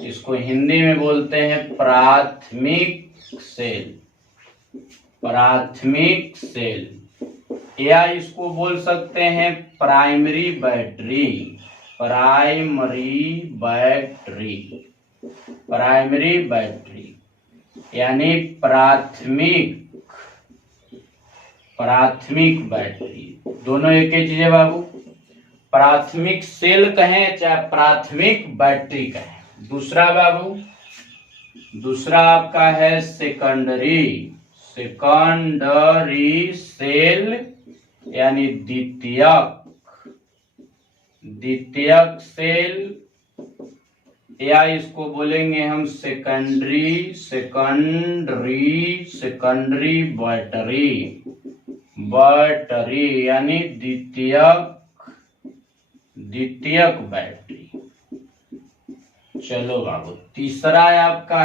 इसको हिंदी में बोलते हैं प्राथमिक सेल, या इसको बोल सकते हैं प्राइमरी बैटरी, यानी प्राथमिक बैटरी। दोनों एक ही चीज है बाबू। प्राथमिक सेल कहें चाहे प्राथमिक बैटरी कहें। दूसरा बाबू, दूसरा आपका है सेकेंडरी सेल, यानी द्वितीयक सेल, या इसको बोलेंगे हम सेकेंडरी बैटरी, यानी द्वितीयक बैटरी। चलो बाबू, तीसरा आपका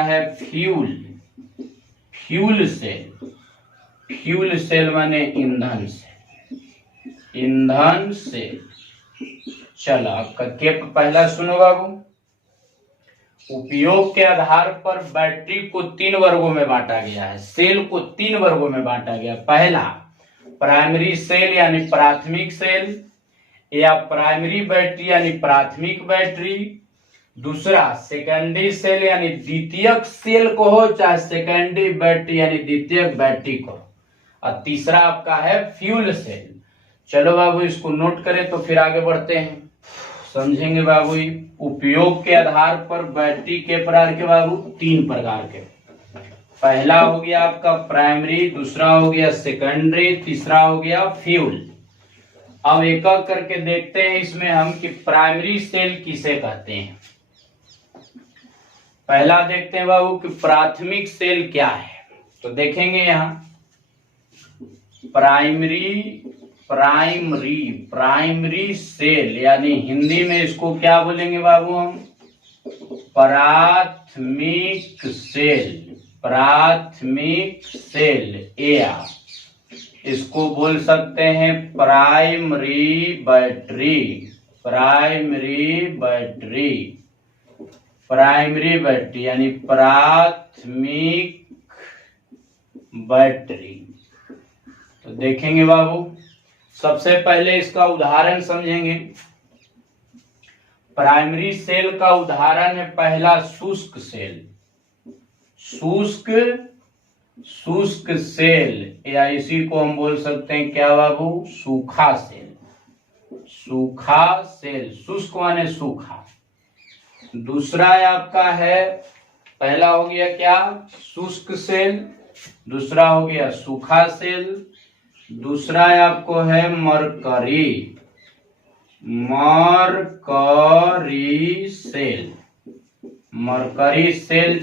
है फ्यूल सेल माने ईंधन सेल। चलो आपका केप पहला सुनो बाबू। उपयोग के आधार पर बैटरी को 3 वर्गों में बांटा गया है, सेल को 3 वर्गों में बांटा गया। पहला प्राइमरी सेल यानी प्राथमिक सेल या प्राइमरी बैटरी यानी प्राथमिक बैटरी। दूसरा सेकेंडरी सेल यानी द्वितीयक सेल को हो, चाहे सेकेंडरी बैटरी यानी द्वितीयक बैटरी को। और तीसरा आपका है फ्यूल सेल। चलो बाबू इसको नोट करें तो फिर आगे बढ़ते हैं। समझेंगे बाबू। उपयोग के आधार पर बैटरी के प्रकार के बाबू 3 प्रकार के। पहला हो गया आपका प्राइमरी, दूसरा हो गया सेकेंडरी, तीसरा हो गया फ्यूल। अब एक एक करके देखते हैं इसमें हम कि प्राइमरी सेल किसे कहते हैं। पहला देखते हैं बाबू कि प्राथमिक सेल क्या है। तो देखेंगे यहां प्राइमरी सेल, यानी हिंदी में इसको क्या बोलेंगे बाबू हम, प्राथमिक सेल या इसको बोल सकते हैं प्राइमरी बैटरी यानी प्राथमिक बैटरी। तो देखेंगे बाबू, सबसे पहले इसका उदाहरण समझेंगे। प्राइमरी सेल का उदाहरण है पहला शुष्क सेल या इसी को हम बोल सकते हैं क्या बाबू, सूखा सेल। शुष्क माने सूखा। दूसरा आपका है, पहला हो गया क्या, शुष्क सेल, दूसरा हो गया सूखा सेल, दूसरा आपको है मरकरी सेल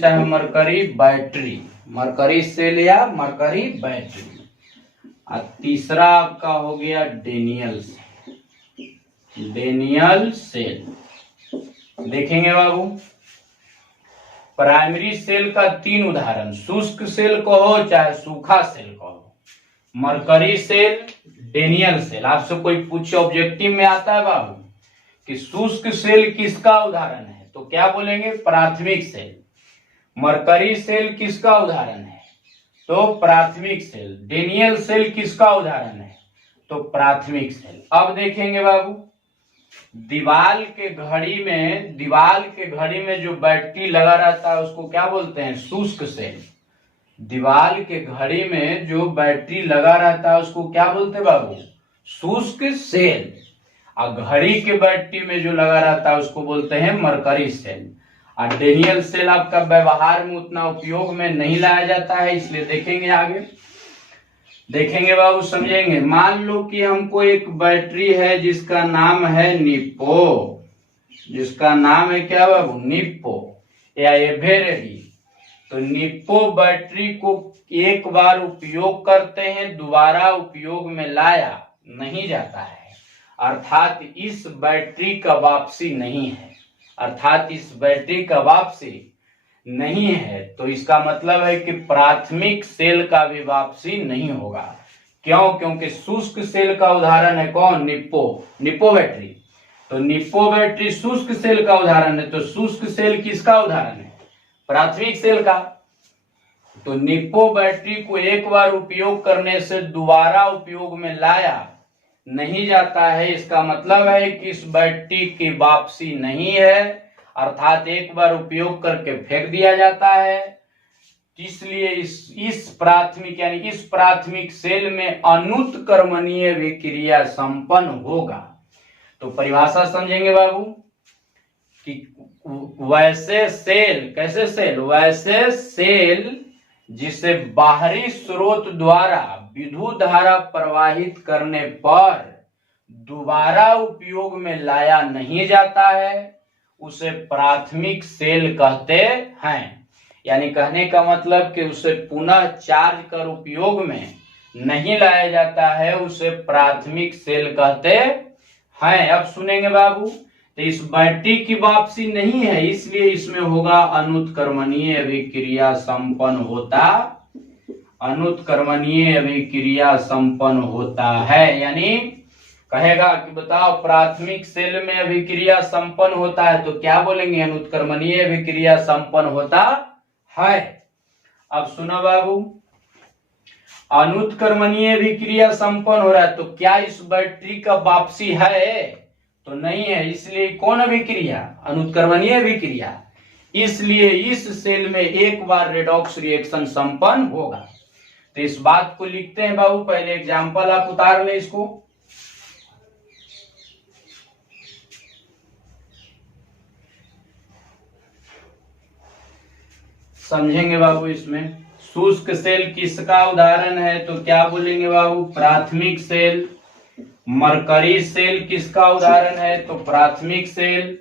चाहे मरकरी सेल या मरकरी बैटरी। और तीसरा आपका हो गया डेनियल सेल। देखेंगे बाबू, प्राइमरी सेल का 3 उदाहरण, शुष्क सेल कहो चाहे सूखा सेल कहो, मरकरी सेल, डेनियल सेल। आपसे कोई पूछे ऑब्जेक्टिव में आता है बाबू कि शुष्क सेल किसका उदाहरण है, तो क्या बोलेंगे, प्राथमिक सेल। मरकरी सेल किसका उदाहरण है, तो प्राथमिक सेल। डेनियल सेल किसका उदाहरण है, तो प्राथमिक सेल। अब देखेंगे बाबू, दीवाल के घड़ी में जो बैटरी लगा रहता है उसको क्या बोलते हैं, शुष्क सेल। दीवाल के घड़ी में जो बैटरी लगा रहता है उसको क्या बोलते हैं बाबू, शुष्क सेल। और घड़ी के बैटरी में जो लगा रहता है उसको बोलते हैं मरकरी सेल। और डेनियल सेल आपका व्यवहार में उतना उपयोग में नहीं लाया जाता है, इसलिए देखेंगे आगे। देखेंगे बाबू, समझेंगे। मान लो कि हमको एक बैटरी है जिसका नाम है निप्पो, जिसका नाम है क्या बाबू, निप्पो या एवरेडी। तो निप्पो बैटरी को एक बार उपयोग करते हैं, दोबारा उपयोग में लाया नहीं जाता है, अर्थात इस बैटरी का वापसी नहीं है। तो इसका मतलब है कि प्राथमिक सेल का भी वापसी नहीं होगा। क्यों? क्योंकि शुष्क सेल का उदाहरण है कौन, निप्पो बैटरी। तो निप्पो बैटरी शुष्क सेल का उदाहरण है, तो शुष्क सेल किसका उदाहरण है, प्राथमिक सेल का। तो निप्पो बैटरी को एक बार उपयोग करने से दोबारा उपयोग में लाया नहीं जाता है, इसका मतलब है कि इस बैटरी की वापसी नहीं है, अर्थात एक बार उपयोग करके फेंक दिया जाता है। इसलिए इस प्राथमिक सेल में अनुत्क्रमणीय विक्रिया संपन्न होगा। तो परिभाषा समझेंगे बाबू कि वैसे सेल जिसे बाहरी स्रोत द्वारा विद्युत धारा प्रवाहित करने पर दोबारा उपयोग में लाया नहीं जाता है, उसे प्राथमिक सेल कहते हैं। यानी कहने का मतलब कि उसे पुनः चार्ज कर उपयोग में नहीं लाया जाता है, उसे प्राथमिक सेल कहते हैं। अब सुनेंगे बाबू, तो इस बैटरी की वापसी नहीं है, इसलिए इसमें होगा अनुत्क्रमणीय अभिक्रिया संपन्न होता है। यानी कहेगा कि बताओ प्राथमिक सेल में अभिक्रिया संपन्न होता है, तो क्या बोलेंगे, अनुत्क्रमणीय अभिक्रिया संपन्न होता है। अब सुनो बाबू, अनुत्क्रमणीय अभिक्रिया संपन्न हो रहा है, तो क्या इस बैटरी का वापसी है, तो नहीं है। इसलिए कौन अभिक्रिया, अनुत्क्रमणीय अभिक्रिया। इसलिए इस सेल में एक बार रेडॉक्स रिएक्शन संपन्न होगा। तो इस बात को लिखते हैं बाबू, पहले एग्जाम्पल आप उतार लें इसको। समझेंगे बाबू। इसमें शुष्क सेल किसका उदाहरण है, तो क्या बोलेंगे बाबू, प्राथमिक सेल। मरकरी सेल किसका उदाहरण है, तो प्राथमिक सेल।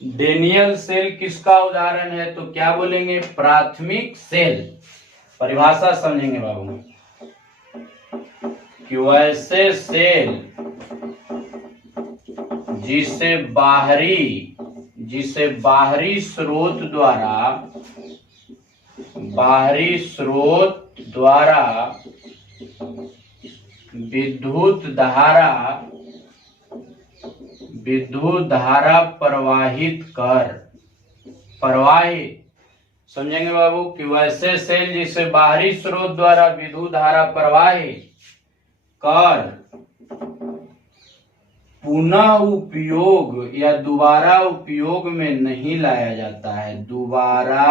डेनियल सेल किसका उदाहरण है, तो क्या बोलेंगे, प्राथमिक सेल। परिभाषा समझेंगे बाबू कि वैसे सेल जिसे बाहरी स्रोत द्वारा विद्युत धारा प्रवाहित समझेंगे बाबू कि वैसे सेल जिसे बाहरी स्रोत द्वारा विद्युत धारा प्रवाहित कर पुनः उपयोग या दोबारा उपयोग में नहीं लाया जाता है। दोबारा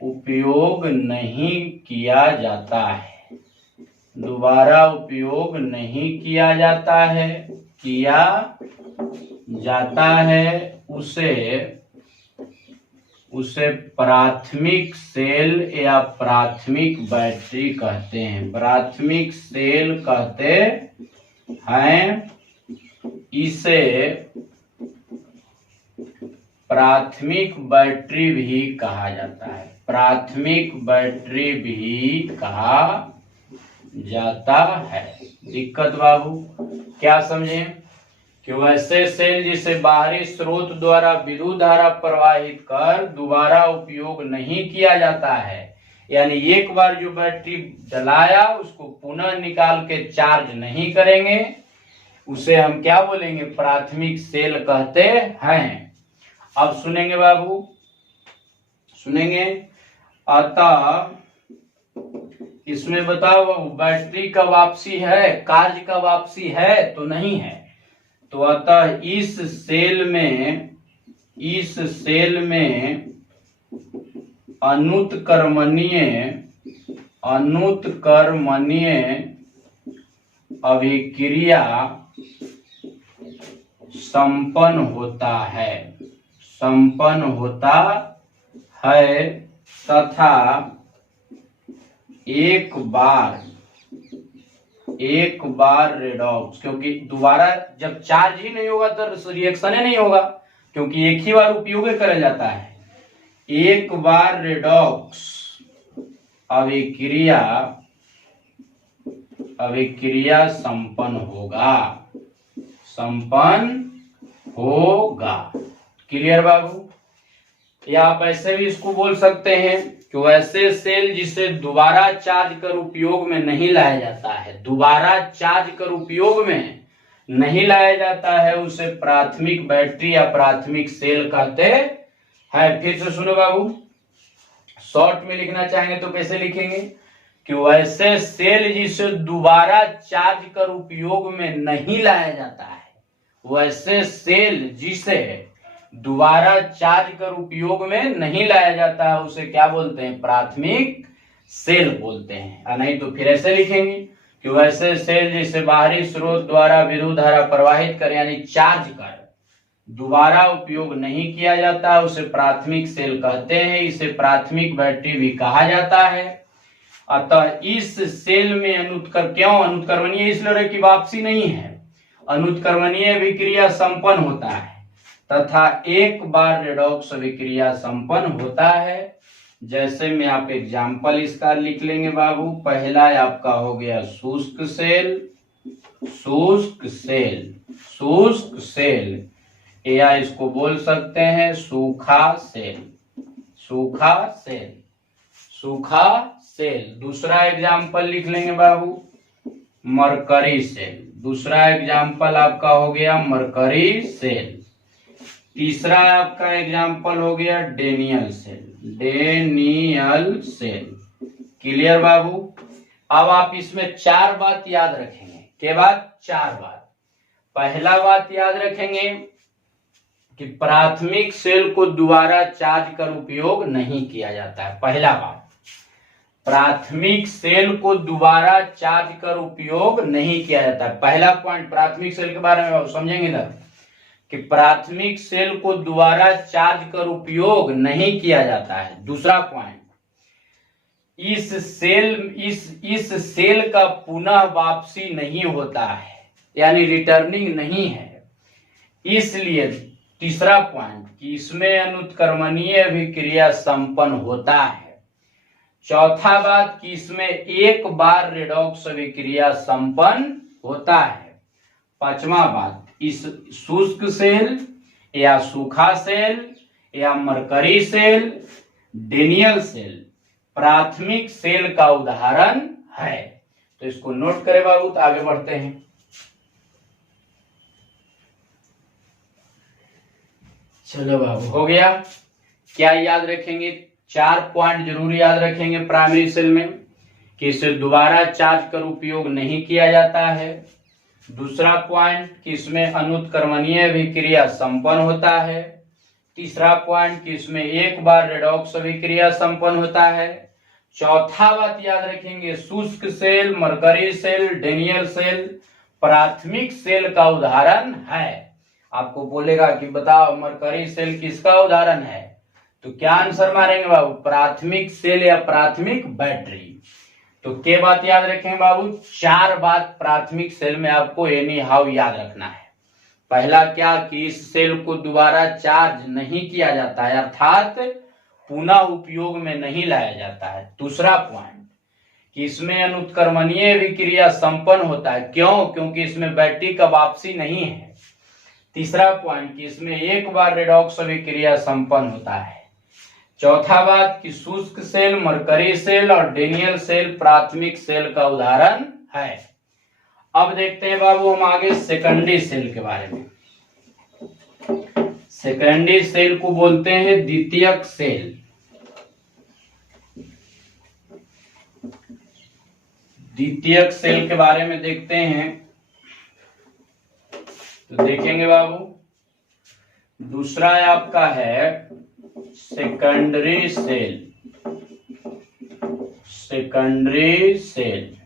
उपयोग नहीं किया जाता है। दोबारा उपयोग नहीं किया जाता है उसे प्राथमिक सेल या प्राथमिक बैटरी कहते हैं। प्राथमिक सेल कहते हैं, इसे प्राथमिक बैटरी भी कहा जाता है। प्राथमिक बैटरी भी कहा जाता है। दिक्कत बाबू क्या समझे कि वैसे सेल जिसे बाहरी स्रोत द्वारा विद्युत धारा प्रवाहित कर दोबारा उपयोग नहीं किया जाता है, यानी एक बार जो बैटरी जलाया उसको पुनः निकाल के चार्ज नहीं करेंगे, उसे हम क्या बोलेंगे, प्राथमिक सेल कहते हैं। अब सुनेंगे बाबू, सुनेंगे। अतः इसमें बताओ बाबू, बैटरी का वापसी है, कार्य का वापसी है तो नहीं है। तो अतः इस सेल में अनुत्क्रमणीय अभिक्रिया संपन्न होता है तथा एक बार रेडॉक्स, क्योंकि दोबारा जब चार्ज ही नहीं होगा तो रिएक्शन ही नहीं होगा, क्योंकि एक ही बार उपयोग करा जाता है। एक बार रेडॉक्स अभिक्रिया संपन्न होगा। क्लियर बाबू। या आप ऐसे भी इसको बोल सकते हैं कि वैसे सेल जिसे दोबारा चार्ज कर उपयोग में नहीं लाया जाता है, दोबारा चार्ज कर उपयोग में नहीं लाया जाता है, उसे प्राथमिक बैटरी या प्राथमिक सेल कहते हैं। फिर से सुनो बाबू, शॉर्ट में लिखना चाहेंगे तो कैसे लिखेंगे कि वैसे सेल जिसे दोबारा चार्ज कर उपयोग में नहीं लाया जाता है, वैसे सेल जिसे दोबारा चार्ज कर उपयोग में नहीं लाया जाता है, उसे क्या बोलते हैं, प्राथमिक सेल बोलते हैं। नहीं तो फिर ऐसे लिखेंगे कि वैसे सेल जिसे बाहरी स्रोत द्वारा विद्युत धारा प्रवाहित कर यानी चार्ज कर दोबारा उपयोग नहीं किया जाता, उसे प्राथमिक सेल कहते हैं। इसे प्राथमिक बैटरी भी कहा जाता है। अतः इस सेल में अनुत्क्रमणीय इसलिए कि वापसी नहीं है, अनुत्क्रमणीय अभिक्रिया संपन्न होता है तथा एक बार रेडॉक्स अभिक्रिया संपन्न होता है। जैसे में आप एग्जाम्पल इसका लिख लेंगे बाबू। पहला आपका हो गया शुष्क सेल या इसको बोल सकते हैं सूखा सेल। दूसरा एग्जाम्पल लिख लेंगे बाबू मरकरी सेल। दूसरा एग्जाम्पल आपका हो गया मरकरी सेल। तीसरा आपका एग्जाम्पल हो गया डेनियल सेल। क्लियर बाबू। अब आप इसमें 4 बात याद रखेंगे। के बाद 4 बात। पहला बात याद रखेंगे कि प्राथमिक सेल को दोबारा चार्ज कर उपयोग नहीं किया जाता है। पहला बात, प्राथमिक सेल को दोबारा चार्ज कर उपयोग नहीं किया जाता है। पहला पॉइंट प्राथमिक सेल के बारे में समझेंगे ना। कि प्राथमिक सेल को दोबारा चार्ज कर उपयोग नहीं किया जाता है। दूसरा पॉइंट, इस सेल का पुनः वापसी नहीं होता है, यानी रिटर्निंग नहीं है। इसलिए तीसरा पॉइंट कि इसमें अनुत्क्रमणीय अभिक्रिया संपन्न होता है। चौथा बात कि इसमें एक बार रेडॉक्स अभिक्रिया संपन्न होता है। पांचवा बात, इस शुष्क सेल या सूखा सेल या मरकरी सेल, डेनियल सेल प्राथमिक सेल का उदाहरण है। तो इसको नोट करें बाबू, तो आगे बढ़ते हैं। चलो बाबू, हो गया। क्या याद रखेंगे? 4 पॉइंट जरूर याद रखेंगे प्राइमरी सेल में, कि इसे दोबारा चार्ज कर उपयोग नहीं किया जाता है। दूसरा पॉइंट कि इसमें अनुत्क्रमणीय अभिक्रिया संपन्न होता है। तीसरा पॉइंट कि इसमें एक बार रेडॉक्स अभिक्रिया संपन्न होता है। चौथा बात याद रखेंगे, शुष्क cell, mercury cell, Daniell cell प्राथमिक सेल का उदाहरण है। आपको बोलेगा कि बताओ मरकरी सेल किसका उदाहरण है, तो क्या आंसर मारेंगे बाबू? प्राथमिक सेल या प्राथमिक बैटरी। तो के बात याद रखेंगे बाबू? 4 बात प्राथमिक सेल में आपको एनी हाउ याद रखना है। पहला क्या कि इस सेल को दोबारा चार्ज नहीं किया जाता है, अर्थात पुनः उपयोग में नहीं लाया जाता है। दूसरा पॉइंट कि इसमें अनुत्क्रमणीय अभिक्रिया संपन्न होता है। क्यों? क्योंकि इसमें बैटरी का वापसी नहीं है। तीसरा पॉइंट कि इसमें एक बार रेडॉक्स अभिक्रिया संपन्न होता है। चौथा बात कि शुष्क सेल, मरकरी सेल और डेनियल सेल प्राथमिक सेल का उदाहरण है। अब देखते हैं बाबू हम आगे सेकेंडरी सेल के बारे में। सेकेंडरी सेल को बोलते हैं द्वितीयक सेल। द्वितीयक सेल के बारे में देखते हैं, तो देखेंगे बाबू, दूसरा आपका है secondary cell. Secondary cell,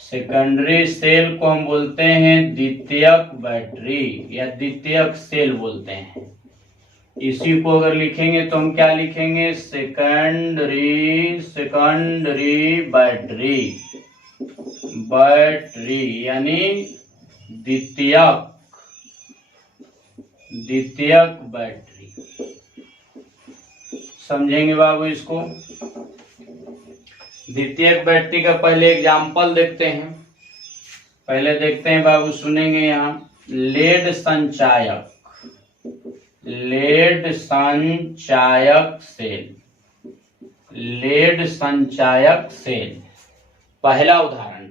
secondary cell को हम बोलते हैं द्वितीयक बैटरी या द्वितीयक सेल बोलते हैं। इसी को अगर लिखेंगे तो हम क्या लिखेंगे? सेकेंडरी, सेकेंडरी बैटरी, बैटरी यानी द्वितीयक, द्वितीयक बैटरी। समझेंगे बाबू इसको? द्वितीयक बैटरी का पहले एग्जाम्पल देखते हैं। पहले देखते हैं बाबू, सुनेंगे यहाँ, लेड संचायक, लेड संचायक सेल, लेड संचायक सेल। पहला उदाहरण,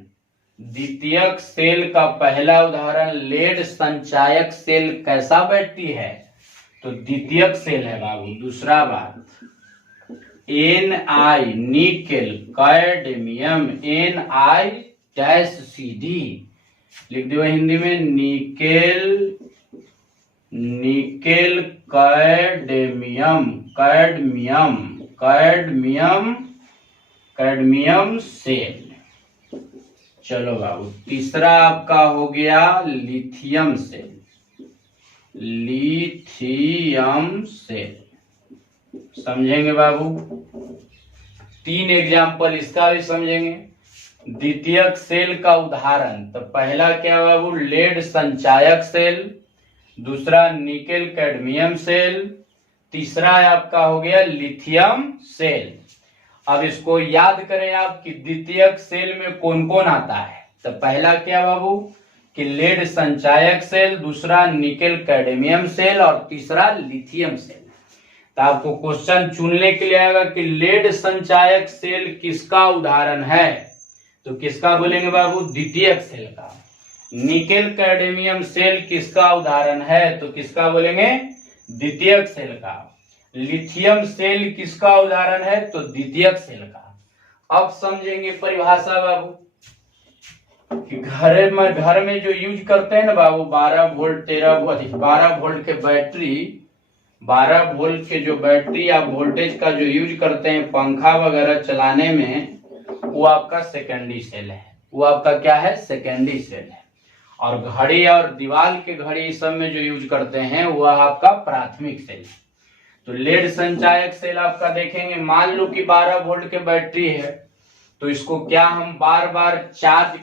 द्वितीयक सेल का पहला उदाहरण लेड संचायक सेल कैसा बैटरी है? तो द्वितीयक सेल है बाबू। दूसरा बात, Ni निकेल कैडमियम, Ni-CD लिख दिया हिंदी में, nickel, nickel cadmium, cadmium, cadmium, cadmium cell. चलो बाबू, तीसरा आपका हो गया लिथियम सेल, लिथियम सेल। समझेंगे बाबू? 3 एग्जाम्पल इसका भी समझेंगे। द्वितीयक सेल का उदाहरण, तो पहला क्या बाबू? लेड संचायक सेल। दूसरा निकेल कैडमियम सेल। तीसरा आपका हो गया लिथियम सेल। अब इसको याद करें आप कि द्वितीयक सेल में कौन कौन आता है। तो पहला क्या बाबू? कि लेड संचायक सेल, दूसरा निकेल कैडमियम सेल और तीसरा लिथियम सेल। तो आपको क्वेश्चन चुनने के लिए आएगा कि लेड संचायक सेल किसका उदाहरण है, तो किसका बोलेंगे बाबू? द्वितीयक सेल का। निकेल कैडमियम सेल किसका उदाहरण है, तो किसका बोलेंगे? द्वितीयक सेल का। लिथियम सेल किसका उदाहरण है, तो द्वितीयक सेल का। अब समझेंगे परिभाषा बाबू कि घर में जो यूज करते हैं ना बाबू, 12 वोल्ट 13 वोल्ट 12 वोल्ट के बैटरी, 12 वोल्ट के जो बैटरी या वोल्टेज का जो यूज करते हैं पंखा वगैरह चलाने में, वो आपका सेकेंडरी सेल है। वो आपका क्या है? सेकेंडरी सेल है। और घड़ी और दीवार के घड़ी सब में जो यूज करते हैं वह आपका प्राथमिक सेल। तो लेड संचायक सेल आपका देखेंगे, मान लो कि 12 वोल्ट के बैटरी है, तो इसको क्या हम बार बार चार्ज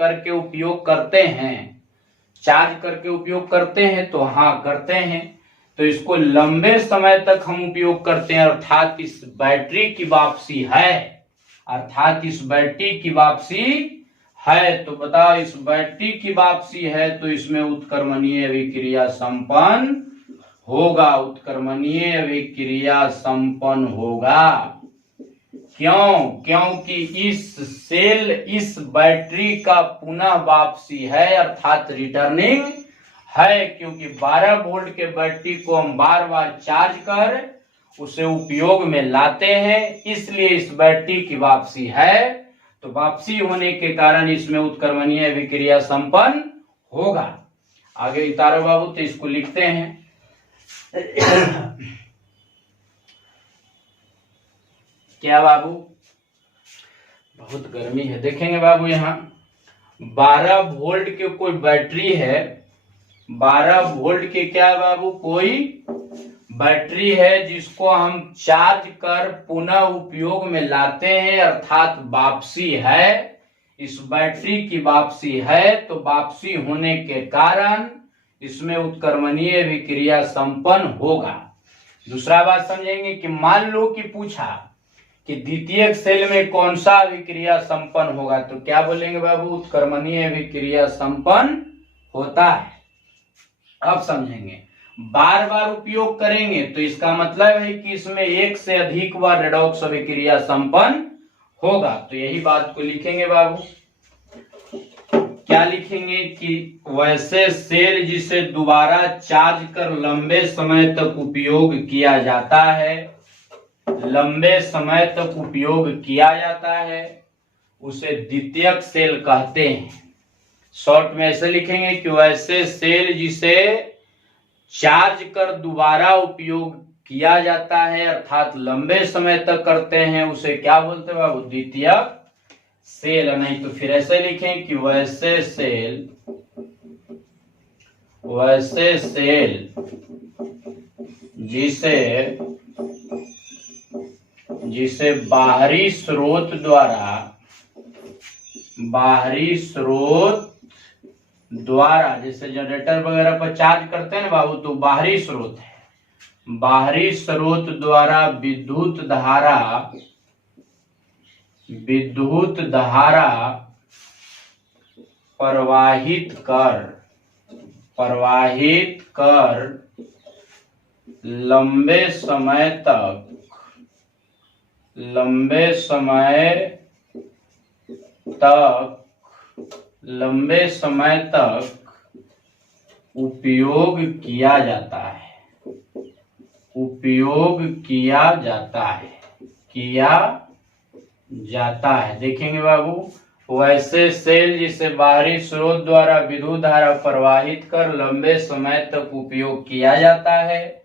करके उपयोग करते हैं? चार्ज करके उपयोग करते हैं, तो हाँ करते हैं। तो इसको लंबे समय तक हम उपयोग करते हैं, अर्थात इस बैटरी की वापसी है, तो बताओ इस बैटरी की वापसी है तो इसमें उत्क्रमणीय अभिक्रिया संपन्न होगा। क्यों? क्योंकि इस बैटरी का पुनः वापसी है, अर्थात रिटर्निंग है, क्योंकि 12 वोल्ट के बैटरी को हम बार बार चार्ज कर उसे उपयोग में लाते हैं, इसलिए इस बैटरी की वापसी है। तो वापसी होने के कारण इसमें उत्क्रमणीय अभिक्रिया संपन्न होगा। आगे उतारो बाबू, तो इसको लिखते हैं क्या बाबू? बहुत गर्मी है। देखेंगे बाबू, यहाँ 12 वोल्ट के कोई बैटरी है, 12 वोल्ट के क्या है बाबू? कोई बैटरी है जिसको हम चार्ज कर पुनः उपयोग में लाते हैं, अर्थात वापसी है, इस बैटरी की वापसी है। तो वापसी होने के कारण इसमें उत्क्रमणीय अभिक्रिया संपन्न होगा। दूसरा बात समझेंगे कि मान लो कि पूछा कि द्वितीयक सेल में कौन सा अभिक्रिया संपन्न होगा, तो क्या बोलेंगे बाबू? उत्क्रमणीय अभिक्रिया संपन्न होता है। अब समझेंगे, बार बार उपयोग करेंगे तो इसका मतलब है कि इसमें एक से अधिक बार रेडॉक्स अभिक्रिया संपन्न होगा। तो यही बात को लिखेंगे बाबू, क्या लिखेंगे कि वैसे सेल जिसे दोबारा चार्ज कर लंबे समय तक उपयोग किया जाता है, उसे द्वितीयक सेल कहते हैं। शॉर्ट में ऐसे लिखेंगे कि वैसे सेल जिसे चार्ज कर दोबारा उपयोग किया जाता है, अर्थात लंबे समय तक करते हैं, उसे क्या बोलते हैं बाबू? द्वितीयक सेल। नहीं तो फिर ऐसे लिखें कि वैसे सेल जिसे बाहरी स्रोत द्वारा जैसे जनरेटर वगैरह पर चार्ज करते हैं ना बाबू, तो बाहरी स्रोत है, बाहरी स्रोत द्वारा विद्युत धारा प्रवाहित कर लंबे समय तक उपयोग किया जाता है। देखेंगे बाबू, वैसे सेल जिसे बाहरी स्रोत द्वारा विद्युत धारा प्रवाहित कर लंबे समय तक उपयोग किया जाता है,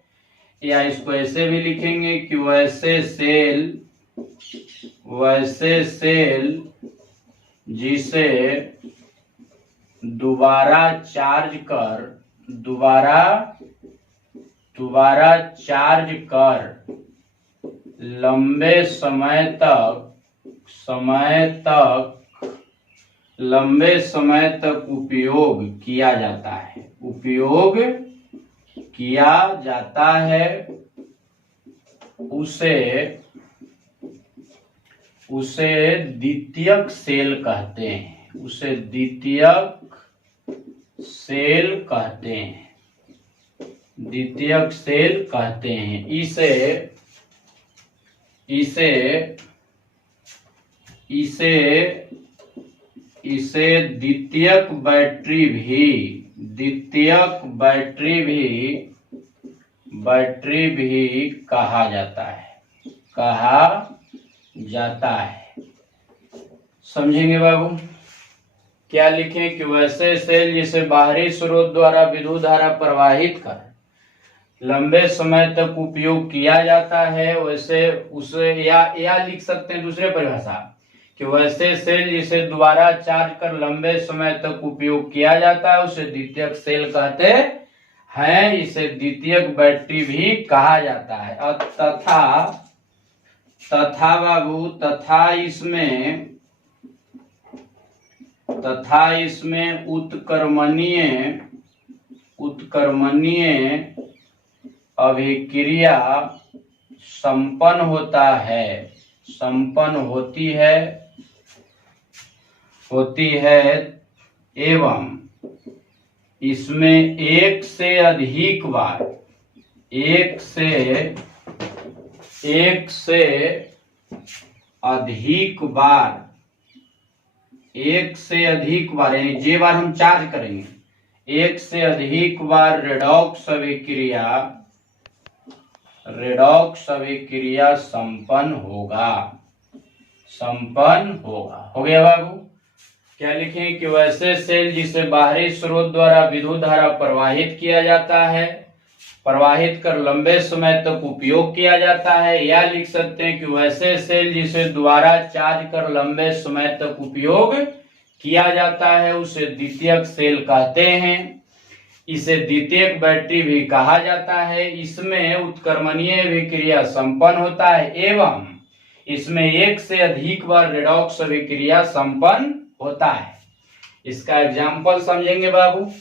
या इसको ऐसे भी लिखेंगे कि वैसे सेल जिसे दोबारा चार्ज कर लंबे समय तक उपयोग किया जाता है, उसे द्वितीयक सेल कहते हैं। इसे द्वितीयक बैटरी भी कहा जाता है। समझेंगे बाबू, क्या लिखें कि वैसे सेल जिसे बाहरी स्रोत द्वारा विद्युत धारा प्रवाहित कर लंबे समय तक उपयोग किया जाता है, वैसे उसे या लिख सकते हैं दूसरे परिभाषा कि वैसे सेल जिसे दोबारा चार्ज कर लंबे समय तक उपयोग किया जाता है उसे द्वितीयक सेल कहते हैं। इसे द्वितीयक बैटरी भी कहा जाता है। और तथा बाबू तथा इसमें उत्क्रमणीय अभिक्रिया संपन्न होती है एवं इसमें एक से अधिक बार यानी जे बार हम चार्ज करेंगे, एक से अधिक बार रेडॉक्स अभिक्रिया संपन्न होगा। हो गया बाबू। क्या लिखें कि वैसे सेल जिसे बाहरी स्रोत द्वारा विद्युत धारा प्रवाहित किया जाता है, प्रवाहित कर लंबे समय तक उपयोग किया जाता है। या लिख सकते हैं कि वैसे सेल जिसे दोबारा चार्ज कर लंबे समय तक उपयोग किया जाता है उसे द्वितीयक सेल कहते हैं। इसे द्वितीयक बैटरी भी कहा जाता है। इसमें उत्क्रमणीय अभिक्रिया संपन्न होता है एवं इसमें एक से अधिक बार रेडॉक्स अभिक्रिया संपन्न होता है। इसका एग्जाम्पल समझेंगे बाबू।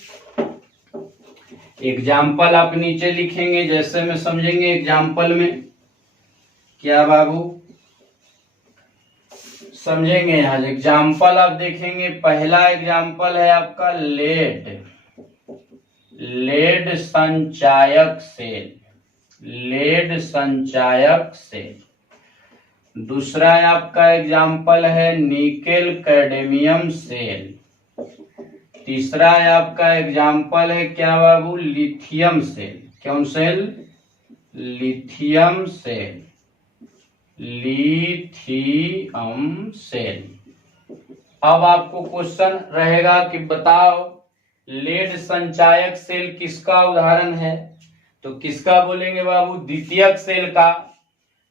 एग्जाम्पल आप नीचे लिखेंगे जैसे में समझेंगे। एग्जाम्पल में क्या बाबू समझेंगे। यहाँ एग्जाम्पल आप देखेंगे। पहला एग्जाम्पल है आपका लेड संचायक सेल। दूसरा आपका एग्जाम्पल है निकेल कैडमियम सेल। तीसरा आपका एग्जाम्पल है क्या बाबू, लिथियम सेल। कौन सेल? Lithium cell. अब आपको क्वेश्चन रहेगा कि बताओ लेड संचायक सेल किसका उदाहरण है? तो किसका बोलेंगे बाबू? द्वितीयक सेल का।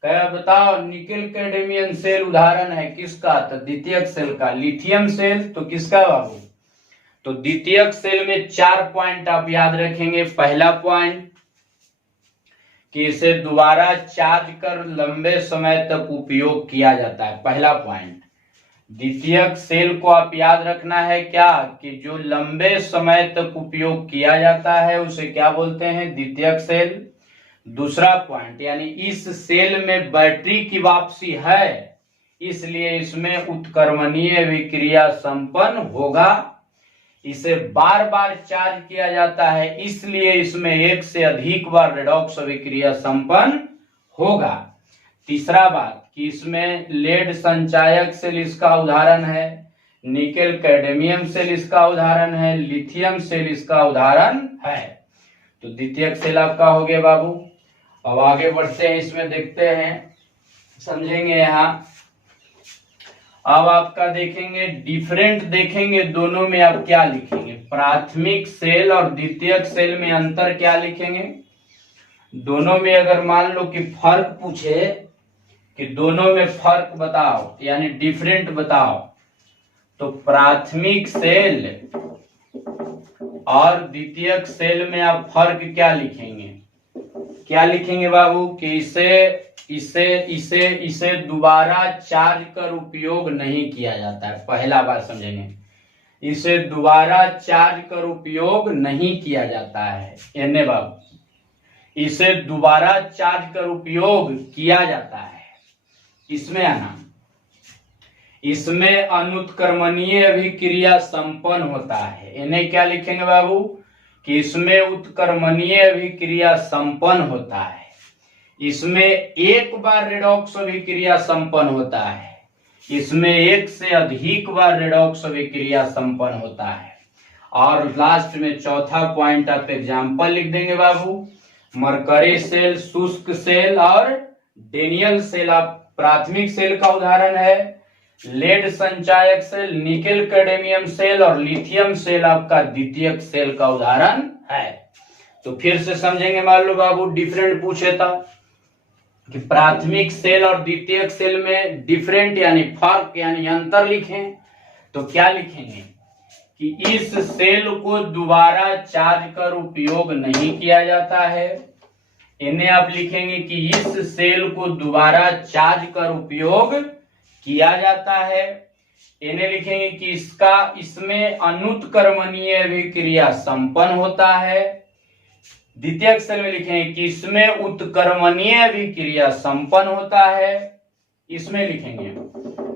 क्या बताओ? निकेल कैडमियम सेल उदाहरण है किसका? तो द्वितीयक सेल का। लिथियम सेल तो किसका बाबू? तो द्वितीयक सेल में 4 पॉइंट आप याद रखेंगे। पहला पॉइंट कि इसे दोबारा चार्ज कर लंबे समय तक उपयोग किया जाता है। पहला पॉइंट द्वितीयक सेल को आप याद रखना है क्या कि जो लंबे समय तक उपयोग किया जाता है उसे क्या बोलते हैं? द्वितीयक सेल। दूसरा पॉइंट यानी इस सेल में बैटरी की वापसी है, इसलिए इसमें उत्क्रमणीय अभिक्रिया संपन्न होगा। इसे बार बार चार्ज किया जाता है, इसलिए इसमें एक से अधिक बार रेडॉक्स अभिक्रिया संपन्न होगा। तीसरा बात कि इसमें लेड संचायक सेल इसका उदाहरण है, निकेल कैडमियम सेल इसका उदाहरण है, लिथियम सेल इसका उदाहरण है। तो द्वितीयक सेल आपका हो गया बाबू। अब आगे बढ़ते हैं, इसमें देखते हैं, समझेंगे। यहाँ अब आपका देखेंगे डिफरेंट देखेंगे, दोनों में आप क्या लिखेंगे? प्राथमिक सेल और द्वितीयक सेल में अंतर क्या लिखेंगे? दोनों में अगर मान लो कि फर्क पूछे कि दोनों में फर्क बताओ यानी डिफरेंट बताओ, तो प्राथमिक सेल और द्वितीयक सेल में आप फर्क क्या लिखेंगे? क्या लिखेंगे बाबू कि इसे दोबारा चार्ज कर उपयोग नहीं किया जाता है। पहला बार समझेंगे, इसे दोबारा चार्ज कर उपयोग नहीं किया जाता है। एने बाबू इसे दोबारा चार्ज कर उपयोग किया जाता है। इसमें आना, इसमें अनुत्क्रमणीय अभिक्रिया संपन्न होता है। इन्हें क्या लिखेंगे बाबू कि इसमें उत्क्रमणीय अभिक्रिया संपन्न होता है। इसमें एक बार रेडॉक्स अभिक्रिया संपन्न होता है, इसमें एक से अधिक बार रेडॉक्स अभिक्रिया संपन्न होता है। और लास्ट में चौथा पॉइंट आप एग्जाम्पल लिख देंगे बाबू। मरकरी सेल, शुष्क सेल और डेनियल सेल आप प्राथमिक सेल का उदाहरण है। लेड संचायक सेल, निकेल कैडमियम सेल और लिथियम सेल आपका द्वितीयक सेल का उदाहरण है। तो फिर से समझेंगे। मान लो बाबू डिफरेंट पूछे था कि प्राथमिक सेल और द्वितीयक सेल में डिफरेंट यानी फर्क यानी अंतर लिखें, तो क्या लिखेंगे कि इस सेल को दोबारा चार्ज कर उपयोग नहीं किया जाता है। इन्हें आप लिखेंगे कि इस सेल को दोबारा चार्ज कर उपयोग किया जाता है। इन्हें लिखेंगे कि इसमें अनुत्क्रमणीय अभिक्रिया संपन्न होता है। द्वितीयक सेल में लिखेंगे कि इसमें उत्क्रमणीय अभिक्रिया संपन्न होता है। इसमें लिखेंगे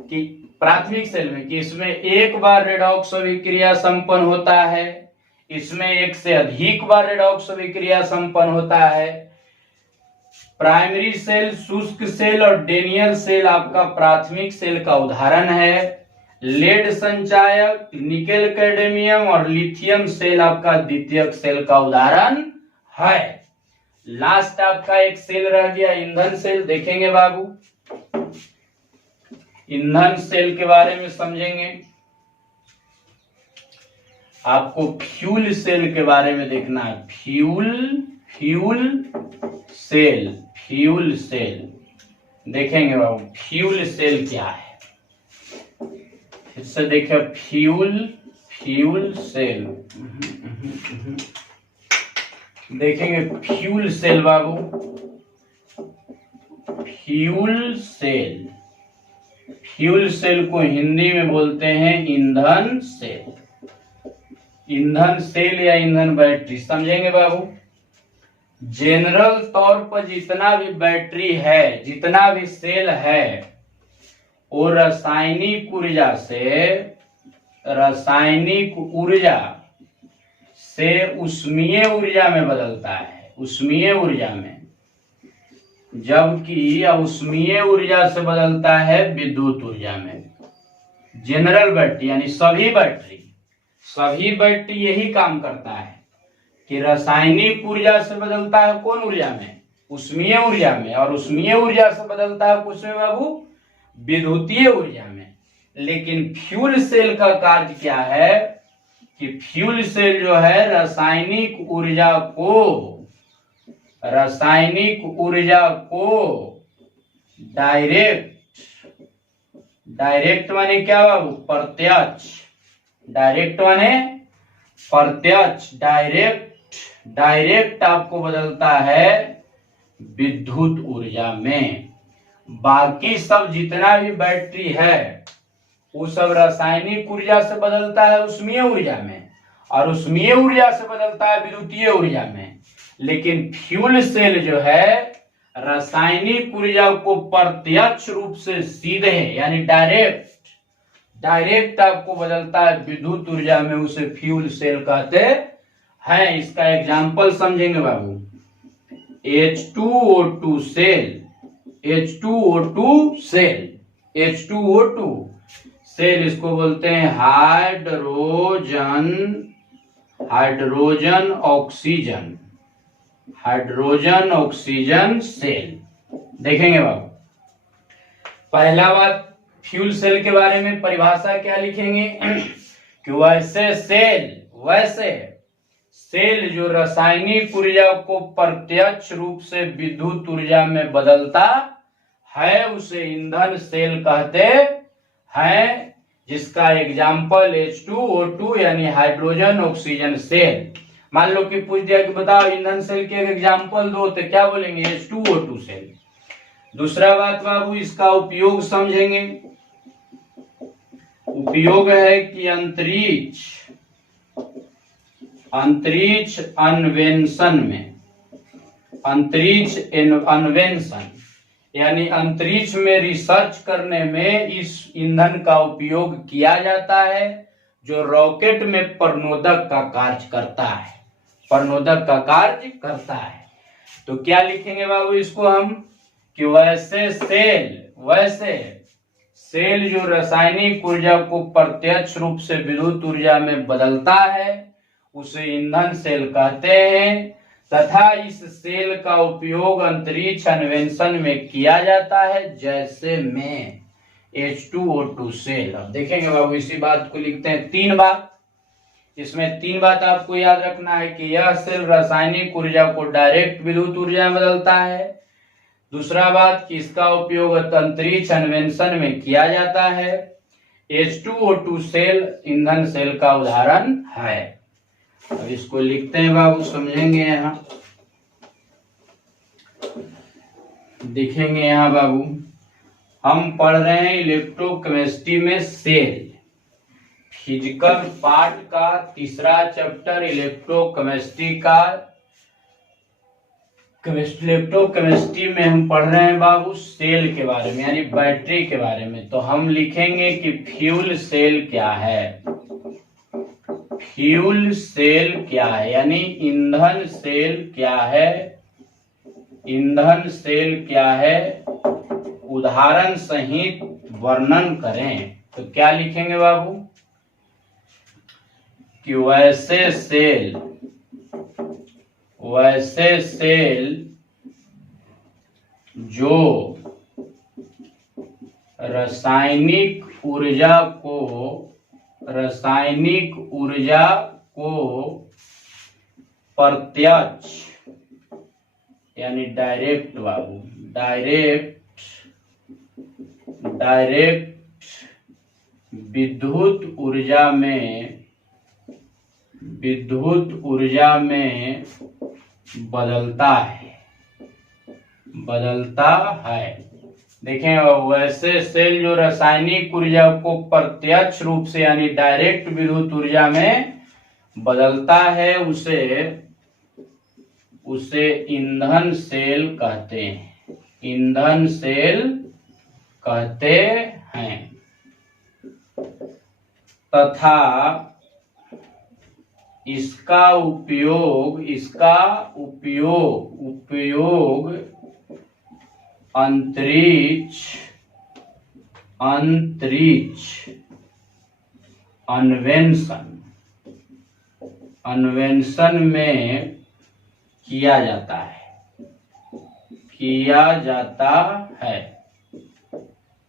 कि प्राथमिक सेल में कि इसमें एक बार रेडॉक्स अभिक्रिया संपन्न होता है, इसमें एक से अधिक बार रेडॉक्स अभिक्रिया संपन्न होता है। प्राइमरी सेल, शुष्क सेल और डेनियल सेल आपका प्राथमिक सेल का उदाहरण है। लेड संचायक, निकेल कैडमियम और लिथियम सेल आपका द्वितीयक सेल का उदाहरण है। लास्ट आपका एक सेल रह गया ईंधन सेल, देखेंगे बाबू। ईंधन सेल के बारे में समझेंगे। आपको फ्यूल सेल के बारे में देखना है। फ्यूल सेल देखेंगे बाबू, फ्यूल सेल क्या है। फिर से देखिए, फ्यूल सेल देखेंगे। फ्यूल सेल बाबू, फ्यूल सेल को हिंदी में बोलते हैं ईंधन सेल। ईंधन सेल या ईंधन बैटरी समझेंगे बाबू। जनरल तौर पर जितना भी बैटरी है, जितना भी सेल है, वो रासायनिक ऊर्जा से उष्मीय ऊर्जा में बदलता है, उष्मीय ऊर्जा में, जबकि उष्मीय ऊर्जा से बदलता है विद्युत ऊर्जा में। जनरल बैटरी यानी सभी बैटरी यही काम करता है कि रासायनिक ऊर्जा से बदलता है कौन ऊर्जा में, उष्मीय ऊर्जा में, और उष्मीय ऊर्जा से बदलता है किसमें बाबू, विद्युतीय ऊर्जा में। लेकिन फ्यूल सेल का कार्य क्या है कि फ्यूल सेल जो है रासायनिक ऊर्जा को डायरेक्ट माने क्या बाबू, प्रत्यक्ष। डायरेक्ट माने प्रत्यक्ष, डायरेक्ट आपको बदलता है विद्युत ऊर्जा में। बाकी सब जितना भी बैटरी है वो सब रासायनिक ऊर्जा से बदलता है उष्मीय ऊर्जा में, और उष्मीय ऊर्जा से बदलता है विद्युतीय ऊर्जा में। लेकिन फ्यूल सेल जो है रासायनिक ऊर्जा को प्रत्यक्ष रूप से सीधे यानी डायरेक्ट आपको बदलता है विद्युत ऊर्जा में, उसे फ्यूल सेल कहते हैं। इसका एग्जांपल समझेंगे बाबू। H2O2 सेल इसको बोलते हैं हाइड्रोजन ऑक्सीजन सेल। देखेंगे बाबू, पहला बात फ्यूल सेल के बारे में परिभाषा क्या लिखेंगे कि वैसे सेल जो रासायनिक ऊर्जा को प्रत्यक्ष रूप से विद्युत ऊर्जा में बदलता है उसे ईंधन सेल कहते हैं, जिसका एग्जाम्पल H2O2 यानी हाइड्रोजन ऑक्सीजन सेल। मान लो कि पूछ दिया कि बताओ ईंधन सेल के एग्जाम्पल दो, तो क्या बोलेंगे, H2O2 सेल। दूसरा बात बाबू, इसका उपयोग समझेंगे। उपयोग है कि अंतरिक्ष अन्वेषण यानी अंतरिक्ष में रिसर्च करने में इस ईंधन का उपयोग किया जाता है, जो रॉकेट में प्रणोदक का कार्य करता है। तो क्या लिखेंगे बाबू इसको हम कि वैसे सेल जो रासायनिक ऊर्जा को प्रत्यक्ष रूप से विद्युत ऊर्जा में बदलता है उसे ईंधन सेल कहते हैं, तथा इस सेल का उपयोग अंतरिक्ष अन्वेषण में किया जाता है, जैसे में H2O2 सेल। अब देखेंगे बाबू, इसी बात को लिखते हैं 3 बात। इसमें 3 बात आपको याद रखना है कि यह सेल रासायनिक ऊर्जा को डायरेक्ट विद्युत ऊर्जा में बदलता है, दूसरा बात कि इसका उपयोग अंतरिक्ष अन्वेषण में किया जाता है। H2O2 सेल ईंधन सेल का उदाहरण है। अब इसको लिखते हैं बाबू, समझेंगे यहाँ, देखेंगे यहाँ बाबू। हम पढ़ रहे हैं इलेक्ट्रोकेमिस्ट्री में सेल, फिजिकल पार्ट का तीसरा चैप्टर इलेक्ट्रोकेमिस्ट्री का। इलेक्ट्रोकेमिस्ट्री में हम पढ़ रहे हैं बाबू सेल के बारे में, यानी बैटरी के बारे में। तो हम लिखेंगे कि फ्यूल सेल क्या है। फ्यूल सेल क्या है, यानी ईंधन सेल क्या है। ईंधन सेल क्या है, उदाहरण सहित वर्णन करें। तो क्या लिखेंगे बाबू कि वैसे सेल जो रासायनिक ऊर्जा को प्रत्यक्ष यानी डायरेक्ट बाबू, डायरेक्ट विद्युत ऊर्जा में बदलता है। देखें, वैसे सेल जो रासायनिक ऊर्जा को प्रत्यक्ष रूप से यानी डायरेक्ट विद्युत ऊर्जा में बदलता है, उसे ईंधन सेल कहते हैं। ईंधन सेल कहते हैं। तथा इसका उपयोग अंतरिक्ष अन्वेषण में किया जाता है।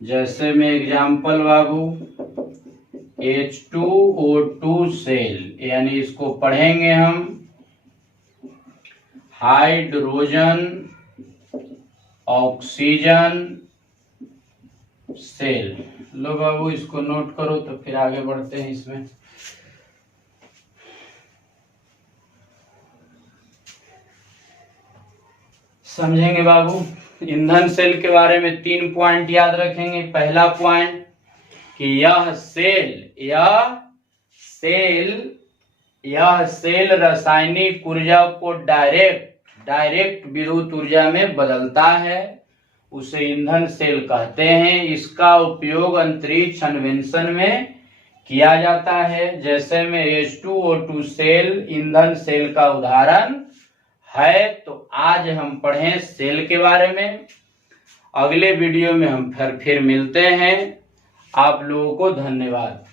जैसे में एग्जाम्पल बाबू H2O2 सेल, यानी इसको पढ़ेंगे हम हाइड्रोजन ऑक्सीजन सेल। लो बाबू इसको नोट करो, तो फिर आगे बढ़ते हैं इसमें। समझेंगे बाबू। ईंधन सेल के बारे में 3 पॉइंट याद रखेंगे। पहला पॉइंट कि यह सेल रासायनिक ऊर्जा को डायरेक्ट विद्युत ऊर्जा में बदलता है, उसे ईंधन सेल कहते हैं। इसका उपयोग अंतरिक्ष अन्वेषण में किया जाता है। जैसे में H2O2 सेल ईंधन सेल का उदाहरण है। तो आज हम पढ़ें सेल के बारे में। अगले वीडियो में हम फिर मिलते हैं। आप लोगों को धन्यवाद।